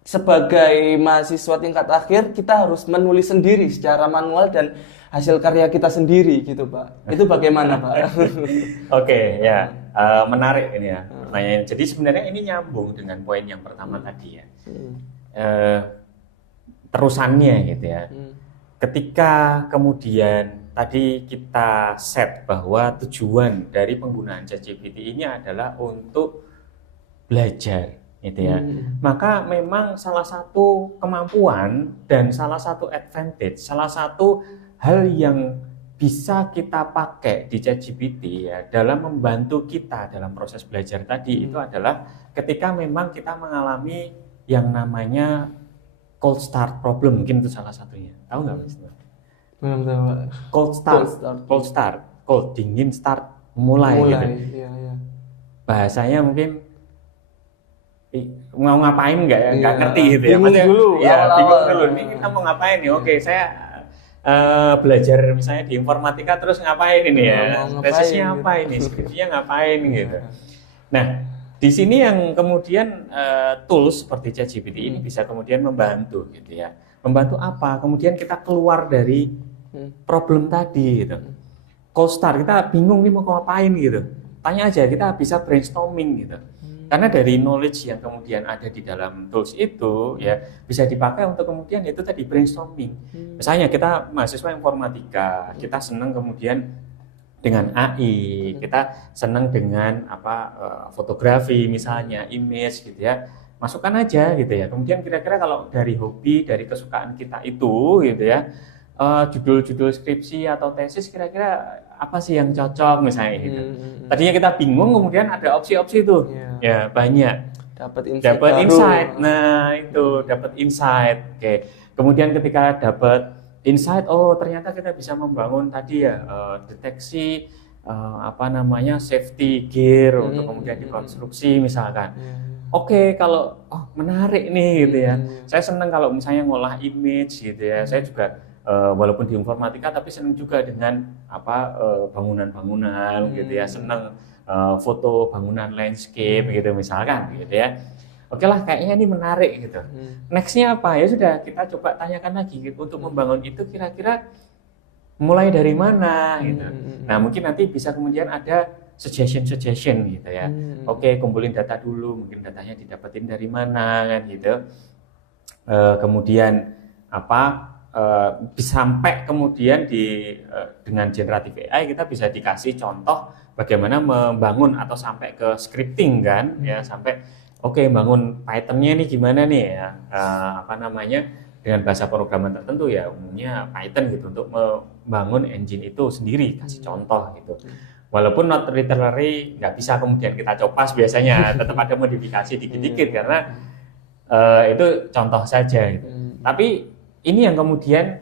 sebagai mahasiswa tingkat akhir kita harus menulis sendiri secara manual dan hasil karya kita sendiri gitu Pak. Itu bagaimana Pak? Oke, ya. Menarik ini ya pertanyaan. Jadi sebenarnya ini nyambung dengan poin yang pertama tadi ya. Terusannya gitu ya. Ketika kemudian tadi kita set bahwa tujuan dari penggunaan ChatGPT ini adalah untuk belajar gitu ya. Maka memang salah satu kemampuan dan salah satu advantage, salah satu hal yang bisa kita pakai di ChatGPT ya dalam membantu kita dalam proses belajar tadi itu adalah ketika memang kita mengalami yang namanya cold start problem, mungkin itu salah satunya. Tahu nggak Mas? Belum tahu. Cold dingin, start mulai gitu. Iya. Bahasanya mungkin mau ngapain nggak ya? Nggak ngerti gitu ya. Bingung dulu. Bingung dulu. Ini kita mau ngapain nih? Oke, saya belajar misalnya di informatika terus ngapain ini ya? Tesisnya apa ini? Skripsinya ngapain gitu. Nah, di sini yang kemudian tools seperti ChatGPT ini bisa kemudian membantu gitu ya. Membantu apa? Kemudian kita keluar dari problem tadi gitu. Cold start, kita bingung nih mau ngapain gitu. Tanya aja, kita bisa brainstorming gitu. Karena dari knowledge yang kemudian ada di dalam tools itu ya bisa dipakai untuk kemudian itu tadi brainstorming. Misalnya kita mahasiswa informatika, kita senang kemudian dengan AI, kita senang dengan fotografi misalnya, image gitu ya, masukkan aja gitu ya. Kemudian kira-kira kalau dari hobi, dari kesukaan kita itu gitu ya, judul-judul skripsi atau tesis kira-kira apa sih yang cocok misalnya gitu. Tadinya kita bingung, kemudian ada opsi-opsi itu, ya banyak. Dapat insight. Nah itu dapat insight. Oke. Kemudian ketika dapat insight, oh ternyata kita bisa membangun tadi ya deteksi safety gear untuk kemudian dikonstruksi misalkan. Oke, kalau menarik nih gitu ya. Saya senang kalau misalnya ngolah image gitu ya. Saya juga walaupun di informatika tapi senang juga dengan bangunan-bangunan gitu ya. Senang foto bangunan landscape gitu misalkan gitu ya. oke lah kayaknya ini menarik gitu. Nextnya apa? Ya sudah kita coba tanyakan lagi gitu. Untuk membangun itu kira-kira mulai dari mana gitu. Nah mungkin nanti bisa kemudian ada suggestion gitu ya. Oke, kumpulin data dulu, mungkin datanya didapetin dari mana kan gitu. Kemudian apa? Sampai kemudian dengan generatif AI kita bisa dikasih contoh bagaimana membangun atau sampai ke scripting kan ya, sampai oke, bangun Python-nya nih gimana nih ya, apa namanya, dengan bahasa pemrograman tertentu ya, umumnya Python gitu, untuk membangun engine itu sendiri, kasih contoh gitu. Walaupun not literally nggak bisa kemudian kita copas biasanya, tetap ada modifikasi dikit-dikit karena itu contoh saja gitu. Tapi ini yang kemudian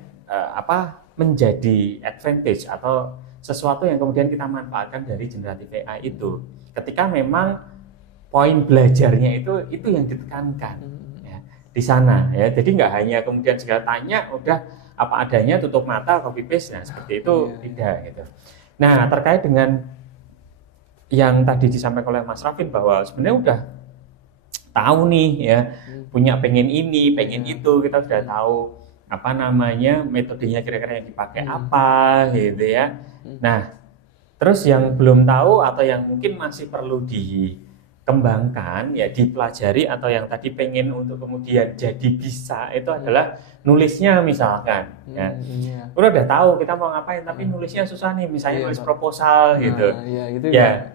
menjadi advantage atau sesuatu yang kemudian kita manfaatkan dari generatif AI itu. Ketika memang poin belajarnya itu yang ditekankan ya, di sana ya. Jadi nggak hanya kemudian segala tanya udah apa adanya, tutup mata, copy paste, nah seperti itu tidak gitu. Nah terkait dengan yang tadi disampaikan oleh Mas Raffin bahwa sebenarnya udah tahu nih ya, punya pengen ini, pengen itu, kita sudah tahu apa namanya metodenya kira-kira yang dipakai apa gitu ya. Nah terus yang belum tahu atau yang mungkin masih perlu dikembangkan ya, dipelajari, atau yang tadi pengen untuk kemudian jadi bisa, itu adalah nulisnya misalkan ya. Udah tahu kita mau ngapain tapi nulisnya susah nih, misalnya nulis proposal gitu ya.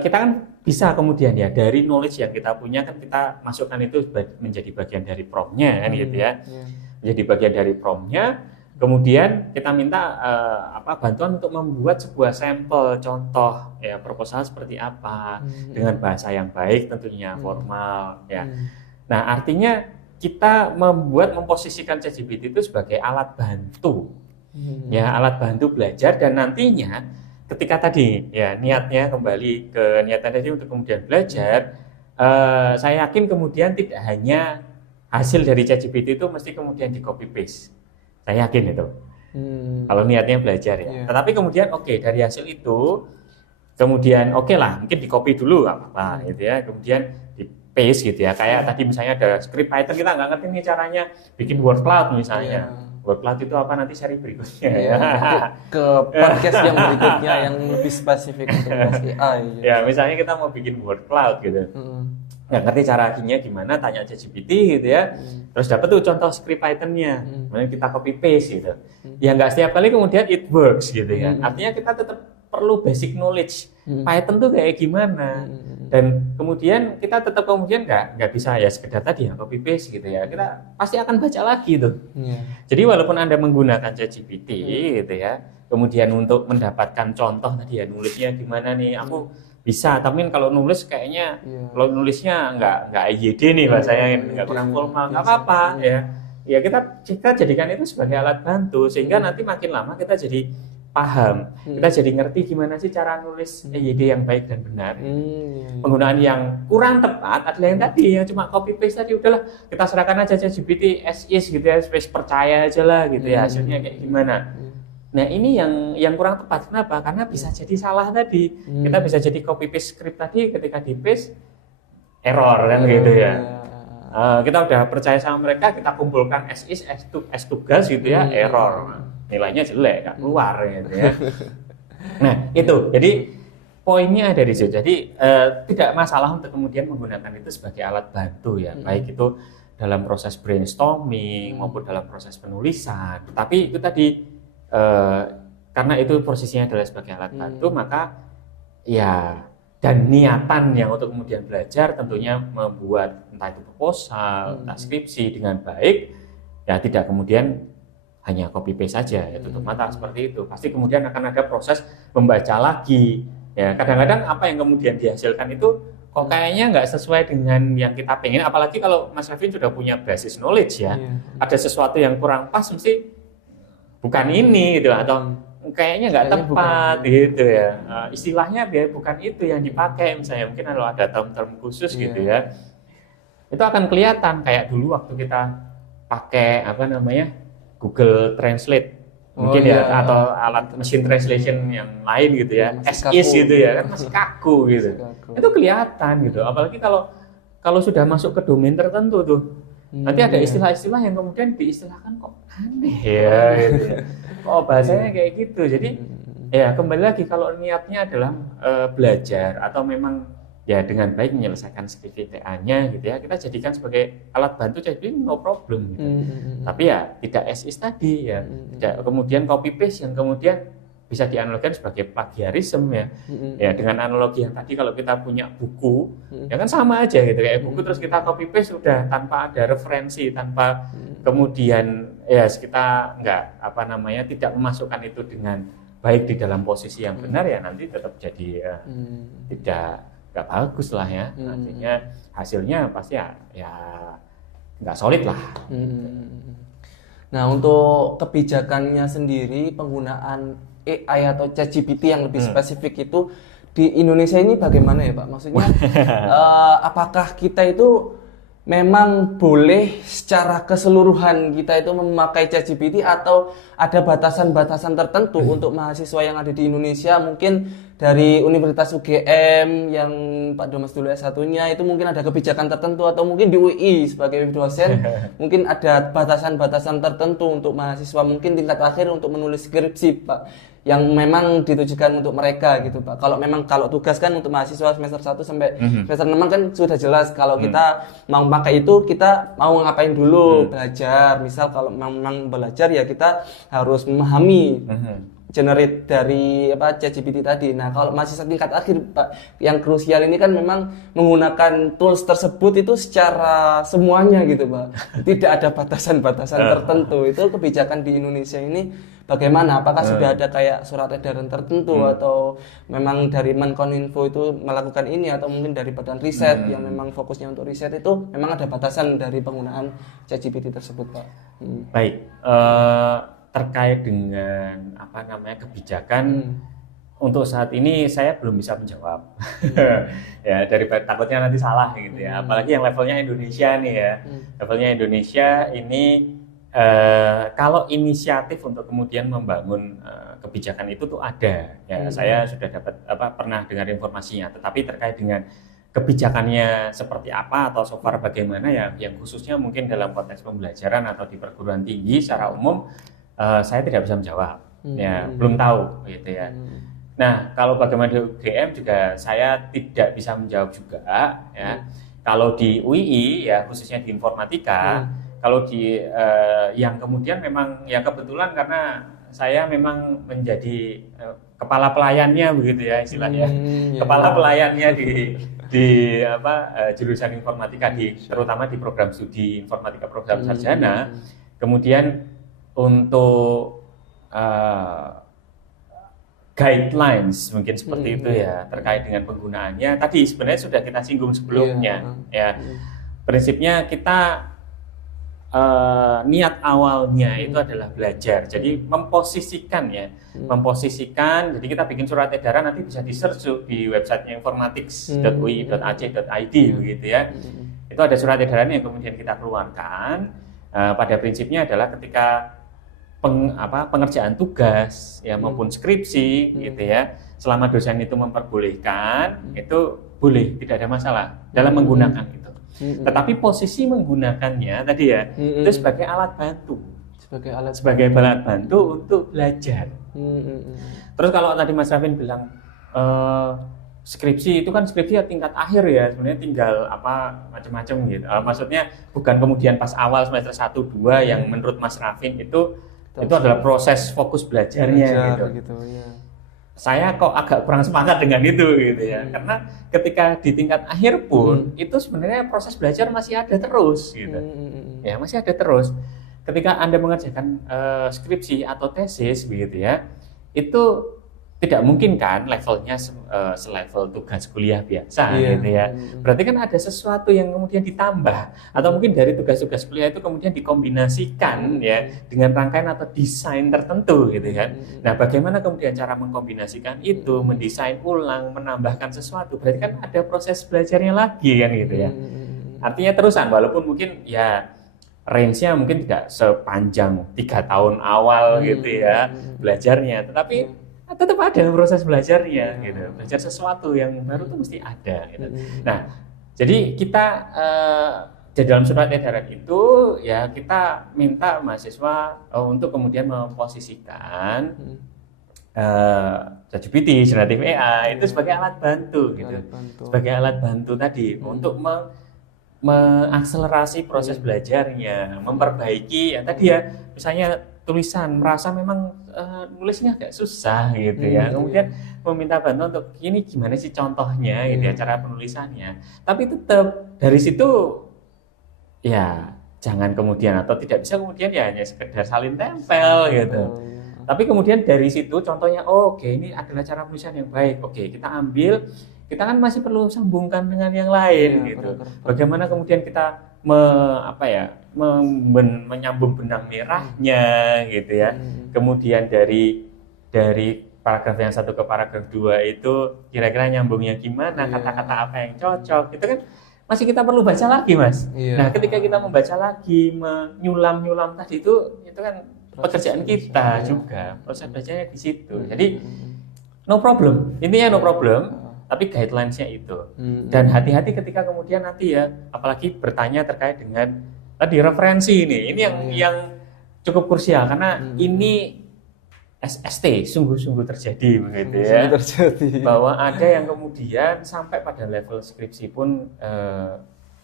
Kita kan bisa kemudian ya dari knowledge yang kita punya kan kita masukkan itu menjadi bagian dari prompt-nya kan gitu ya. Jadi bagian dari prompt-nya, kemudian kita minta bantuan untuk membuat sebuah sampel contoh ya, proposal seperti apa dengan bahasa yang baik tentunya, formal ya. Nah artinya kita memposisikan ChatGPT itu sebagai alat bantu ya, alat bantu belajar. Dan nantinya ketika tadi ya niatnya kembali ke niatan tadi untuk kemudian belajar, saya yakin kemudian tidak hanya hasil dari ChatGPT itu mesti kemudian di copy paste. Saya yakin itu. Kalau niatnya belajar ya. Tetapi kemudian dari hasil itu kemudian lah mungkin di copy dulu apa gitu ya. Kemudian di paste gitu ya. Kayak tadi misalnya ada script Python, kita nggak ngerti nih caranya bikin word cloud misalnya. Word cloud itu apa, nanti seri berikutnya ya. Ke podcast yang berikutnya yang lebih spesifik untuk AI. Ya misalnya kita mau bikin word cloud gitu. Nggak ngerti caranya gimana, tanya ChatGPT gitu ya, terus dapat tuh contoh script Python-nya, kemudian kita copy paste gitu. Ya nggak setiap kali kemudian it works gitu ya. Artinya kita tetap perlu basic knowledge Python tuh kayak gimana, dan kemudian kita tetap kemudian nggak bisa ya sekedar tadi ya copy paste gitu ya. Kita pasti akan baca lagi tuh. Jadi walaupun Anda menggunakan ChatGPT gitu ya, kemudian untuk mendapatkan contoh tadi ya, nulisnya gimana nih, aku bisa, tapi kalau nulis kayaknya kalau nulisnya nggak IYD nih bahasanya, nggak kurang formal, nggak apa-apa ya kita jadikan itu sebagai alat bantu, sehingga nanti makin lama kita jadi paham, kita jadi ngerti gimana sih cara nulis IYD yang baik dan benar. Penggunaan yang kurang tepat adalah yang tadi yang cuma copy paste tadi, udahlah kita serahkan aja ChatGPT as is gitu ya, space percaya aja lah gitu ya, hasilnya kayak gimana. Nah ini yang kurang tepat. Kenapa? Karena bisa jadi salah tadi. Kita bisa jadi copy paste script tadi, ketika di paste error kan gitu ya. Kita udah percaya sama mereka, kita kumpulkan as is, as tugas gitu ya, error. Nilainya jelek, nggak keluar gitu ya. Nah itu, jadi poinnya ada di situ. Jadi tidak masalah untuk kemudian menggunakan itu sebagai alat bantu ya, baik itu dalam proses brainstorming maupun dalam proses penulisan. Tapi itu tadi karena itu posisinya adalah sebagai alat bantu, maka ya, dan niatan yang untuk kemudian belajar tentunya membuat entah itu proposal, entah skripsi dengan baik, ya tidak kemudian hanya copy paste saja ya, tutup mata seperti itu. Pasti kemudian akan ada proses membaca lagi ya. Kadang-kadang apa yang kemudian dihasilkan itu kok kayaknya nggak sesuai dengan yang kita pengen, apalagi kalau Mas Raffin sudah punya basis knowledge ya, ada sesuatu yang kurang pas, mesti bukan ini gitu, atau kayaknya nggak tepat gitu ya, istilahnya biar bukan itu yang dipakai misalnya, mungkin kalau ada term-term khusus gitu ya, itu akan kelihatan. Kayak dulu waktu kita pakai Google Translate mungkin atau alat mesin translation yang lain gitu ya, as is gitu ya, kan masih kaku gitu, itu kelihatan gitu. Apalagi kalau kalau sudah masuk ke domain tertentu tuh, nanti ada istilah-istilah yang kemudian diistilahkan kok aneh ya, gitu. Oh bahasanya kayak gitu. Jadi ya kembali lagi kalau niatnya adalah belajar atau memang ya dengan baik menyelesaikan skripsi TA-nya gitu ya, kita jadikan sebagai alat bantu, jadi no problem gitu. Tapi ya tidak as is tadi ya, tidak kemudian copy paste yang kemudian bisa dianalogikan sebagai plagiarisme ya. Ya dengan analogi yang tadi, kalau kita punya buku ya kan sama aja gitu, kayak buku terus kita copy paste sudah tanpa ada referensi, tanpa kemudian ya kita tidak memasukkan itu dengan baik di dalam posisi yang benar, ya nanti tetap jadi tidak bagus lah ya. Artinya hasilnya pasti ya nggak solid lah. Nah, untuk kebijakannya sendiri, penggunaan AI atau ChatGPT yang lebih spesifik itu di Indonesia ini bagaimana ya Pak? Maksudnya apakah kita itu memang boleh secara keseluruhan kita itu memakai ChatGPT, atau ada batasan-batasan tertentu untuk mahasiswa yang ada di Indonesia, mungkin dari Universitas UGM yang Pak Domas dulu S1-nya itu mungkin ada kebijakan tertentu, atau mungkin di UI sebagai dosen mungkin ada batasan-batasan tertentu untuk mahasiswa mungkin tingkat akhir untuk menulis skripsi Pak, yang memang ditujukan untuk mereka gitu Pak. Kalau tugas kan untuk mahasiswa semester 1 sampai semester 6 kan sudah jelas kalau kita mau pakai itu, kita mau ngapain dulu, belajar. Misal kalau memang belajar ya kita harus memahami generate dari ChatGPT tadi. Nah, kalau mahasiswa tingkat akhir Pak, yang krusial ini kan memang menggunakan tools tersebut itu secara semuanya gitu Pak. Tidak ada batasan-batasan tertentu. Itu kebijakan di Indonesia ini bagaimana? Apakah sudah ada kayak surat edaran tertentu, atau memang dari Menkominfo itu melakukan ini, atau mungkin dari badan riset yang memang fokusnya untuk riset itu memang ada batasan dari penggunaan ChatGPT tersebut Pak? Baik, terkait dengan kebijakan untuk saat ini saya belum bisa menjawab. Ya, dari takutnya nanti salah gitu ya. Apalagi yang levelnya Indonesia nih ya. Levelnya Indonesia ini kalau inisiatif untuk kemudian membangun kebijakan itu tuh ada. Ya, saya sudah pernah dengar informasinya, tetapi terkait dengan kebijakannya seperti apa atau so far bagaimana ya, yang khususnya mungkin dalam konteks pembelajaran atau di perguruan tinggi secara umum, saya tidak bisa menjawab, ya belum tahu gitu ya. Nah, kalau bagaimana di UGM juga saya tidak bisa menjawab juga ya. Kalau di UI ya khususnya di informatika, kalau di yang kemudian memang ya kebetulan karena saya memang menjadi kepala pelayannya begitu ya istilahnya, kepala pelayannya di jurusan informatika, terutama di program studi informatika program sarjana. Kemudian untuk guidelines mungkin seperti itu ya, terkait dengan penggunaannya tadi sebenarnya sudah kita singgung sebelumnya ya. Prinsipnya kita niat awalnya itu adalah belajar, jadi memposisikan, jadi kita bikin surat edaran, nanti bisa di-search di websitenya informatics.ui.ac.id begitu ya. Itu ada surat edaran yang kemudian kita keluarkan. Pada prinsipnya adalah ketika pengerjaan tugas ya maupun skripsi gitu ya, selama dosen itu memperbolehkan, itu boleh, tidak ada masalah dalam menggunakan itu. Tetapi posisi menggunakannya tadi ya itu sebagai alat bantu, sebagai alat bantu untuk belajar. Terus kalau tadi Mas Rafin bilang skripsi itu kan skripsi ya tingkat akhir ya, sebenarnya tinggal macam-macam gitu. Maksudnya bukan kemudian pas awal semester 1-2 yang menurut Mas Rafin itu adalah proses fokus belajarnya gitu. Ya. Saya kok agak kurang sepakat dengan itu gitu ya. Karena ketika di tingkat akhir pun itu sebenarnya proses belajar masih ada terus gitu. Ya, masih ada terus. Ketika Anda mengerjakan skripsi atau tesis begitu ya, itu tidak mungkin kan levelnya selevel tugas kuliah biasa gitu ya. Berarti kan ada sesuatu yang kemudian ditambah, atau mungkin dari tugas-tugas kuliah itu kemudian dikombinasikan ya dengan rangkaian atau desain tertentu gitu kan. Nah, bagaimana kemudian cara mengkombinasikan itu, mendesain ulang, menambahkan sesuatu, berarti kan ada proses belajarnya lagi kan gitu ya. Artinya terusan, walaupun mungkin ya range-nya mungkin tidak sepanjang 3 tahun awal gitu ya belajarnya, tetapi tetap ada proses belajarnya gitu. Belajar sesuatu yang baru itu mesti ada gitu. Nah, Jadi kita di dalam surat edaran itu ya kita minta mahasiswa untuk kemudian memposisikan ChatGPT, generative AI itu sebagai alat bantu gitu. Sebagai alat bantu tadi untuk mengakselerasi proses belajarnya, memperbaiki ya tadi ya misalnya tulisan merasa memang nulisnya agak susah gitu ya. Kemudian meminta bantuan untuk ini gimana sih contohnya gitu ya cara penulisannya. Tapi tetap dari situ ya jangan kemudian atau tidak bisa kemudian ya hanya sekedar salin tempel gitu. Tapi kemudian dari situ contohnya oke ini adalah cara penulisan yang baik. Oke, kita ambil, kita kan masih perlu sambungkan dengan yang lain gitu. Bagaimana kemudian kita menyambung benang merahnya gitu ya. Kemudian dari paragraf yang satu ke paragraf 2 itu kira-kira nyambungnya gimana, kata-kata apa yang cocok, itu kan masih kita perlu baca lagi, Mas. Nah, ketika kita membaca lagi, menyulam-nyulam tadi itu kan pekerjaan kita juga, proses bacanya di situ. Jadi no problem, intinya no problem, tapi guidelines-nya itu. Dan hati-hati ketika kemudian nanti ya, apalagi bertanya terkait dengan tadi referensi ini yang cukup krusial karena ini SST sungguh-sungguh terjadi begitu ya. Bahwa ada yang kemudian sampai pada level skripsi pun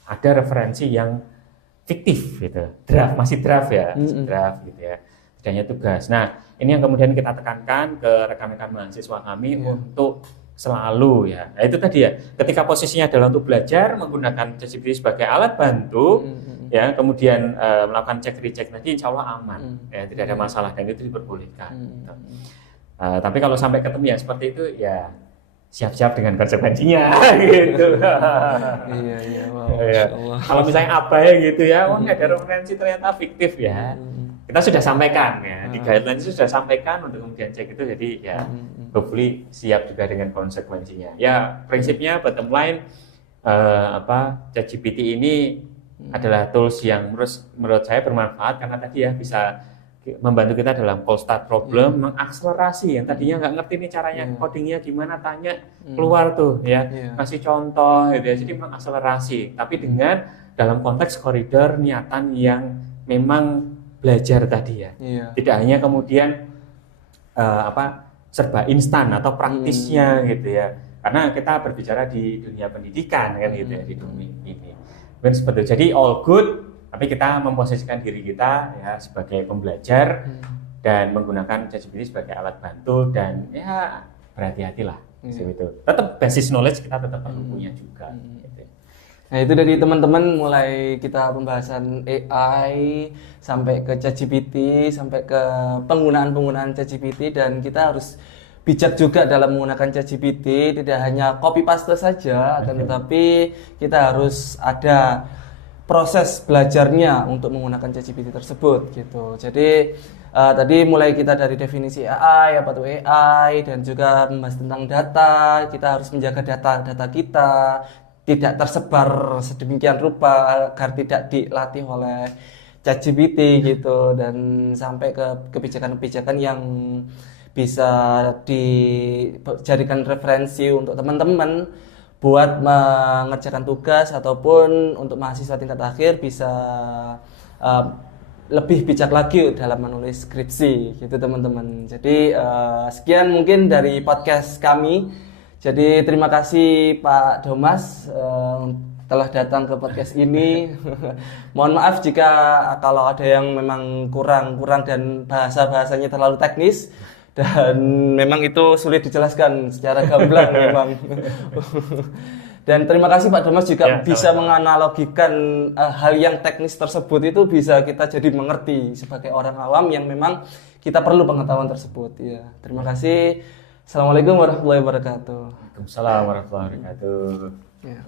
ada referensi yang fiktif gitu. Masih draft ya, draft gitu ya. Tidak hanya tugas. Nah, ini yang kemudian kita tekankan ke rekan-rekan mahasiswa kami untuk selalu ya. Nah, itu tadi ya. Ketika posisinya adalah untuk belajar menggunakan ChatGPT sebagai alat bantu ya, kemudian melakukan cek recheck tadi insya Allah aman ya, tidak ada masalah dan itu diperbolehkan gitu. Tapi kalau sampai ketemu yang seperti itu ya siap-siap dengan konsekuensinya gitu. Wow, ya. Kalau misalnya abai gitu ya, nggak ada referensi ternyata fiktif ya, kita sudah sampaikan ya, di guidelines sudah sampaikan untuk kemudian cek itu, jadi ya hopefully siap juga dengan konsekuensinya. Ya prinsipnya bottom line ChatGPT ini adalah tools yang menurut saya bermanfaat karena tadi ya bisa membantu kita dalam cold start problem, mengakselerasi yang tadinya nggak ngerti nih caranya codingnya gimana, tanya keluar tuh ya, kasih contoh gitu ya, jadi mengakselerasi tapi dengan dalam konteks koridor niatan yang memang belajar tadi ya, tidak hanya kemudian serba instan atau praktisnya gitu ya, karena kita berbicara di dunia pendidikan kan gitu ya, di dunia ini. Jadi all good, tapi kita memposisikan diri kita ya sebagai pembelajar dan menggunakan ChatGPT sebagai alat bantu dan ya berhati-hatilah gitu. Tetap basis knowledge kita tetap perlu punya juga. Gitu. Nah itu dari teman-teman mulai kita pembahasan AI sampai ke ChatGPT sampai ke penggunaan ChatGPT, dan kita harus bijak juga dalam menggunakan ChatGPT, tidak hanya copy paste saja, akan tetapi kita harus ada proses belajarnya untuk menggunakan ChatGPT tersebut gitu. Jadi tadi mulai kita dari definisi AI, apa itu AI, dan juga membahas tentang data. Kita harus menjaga data kita tidak tersebar sedemikian rupa agar tidak dilatih oleh ChatGPT gitu, dan sampai ke kebijakan-kebijakan yang bisa dijadikan referensi untuk teman-teman buat mengerjakan tugas ataupun untuk mahasiswa tingkat akhir bisa lebih bijak lagi dalam menulis skripsi gitu teman-teman. Jadi sekian mungkin dari podcast kami. Jadi terima kasih Pak Thomas telah datang ke podcast ini. Mohon maaf jika kalau ada yang memang kurang dan bahasanya terlalu teknis. Dan memang itu sulit dijelaskan secara gamblang memang. Dan terima kasih Pak Thomas juga bisa menganalogikan hal yang teknis tersebut itu bisa kita jadi mengerti sebagai orang awam yang memang kita perlu pengetahuan tersebut. Ya, terima kasih. Assalamualaikum warahmatullahi wabarakatuh. Waalaikumsalam warahmatullahi wabarakatuh. Ya.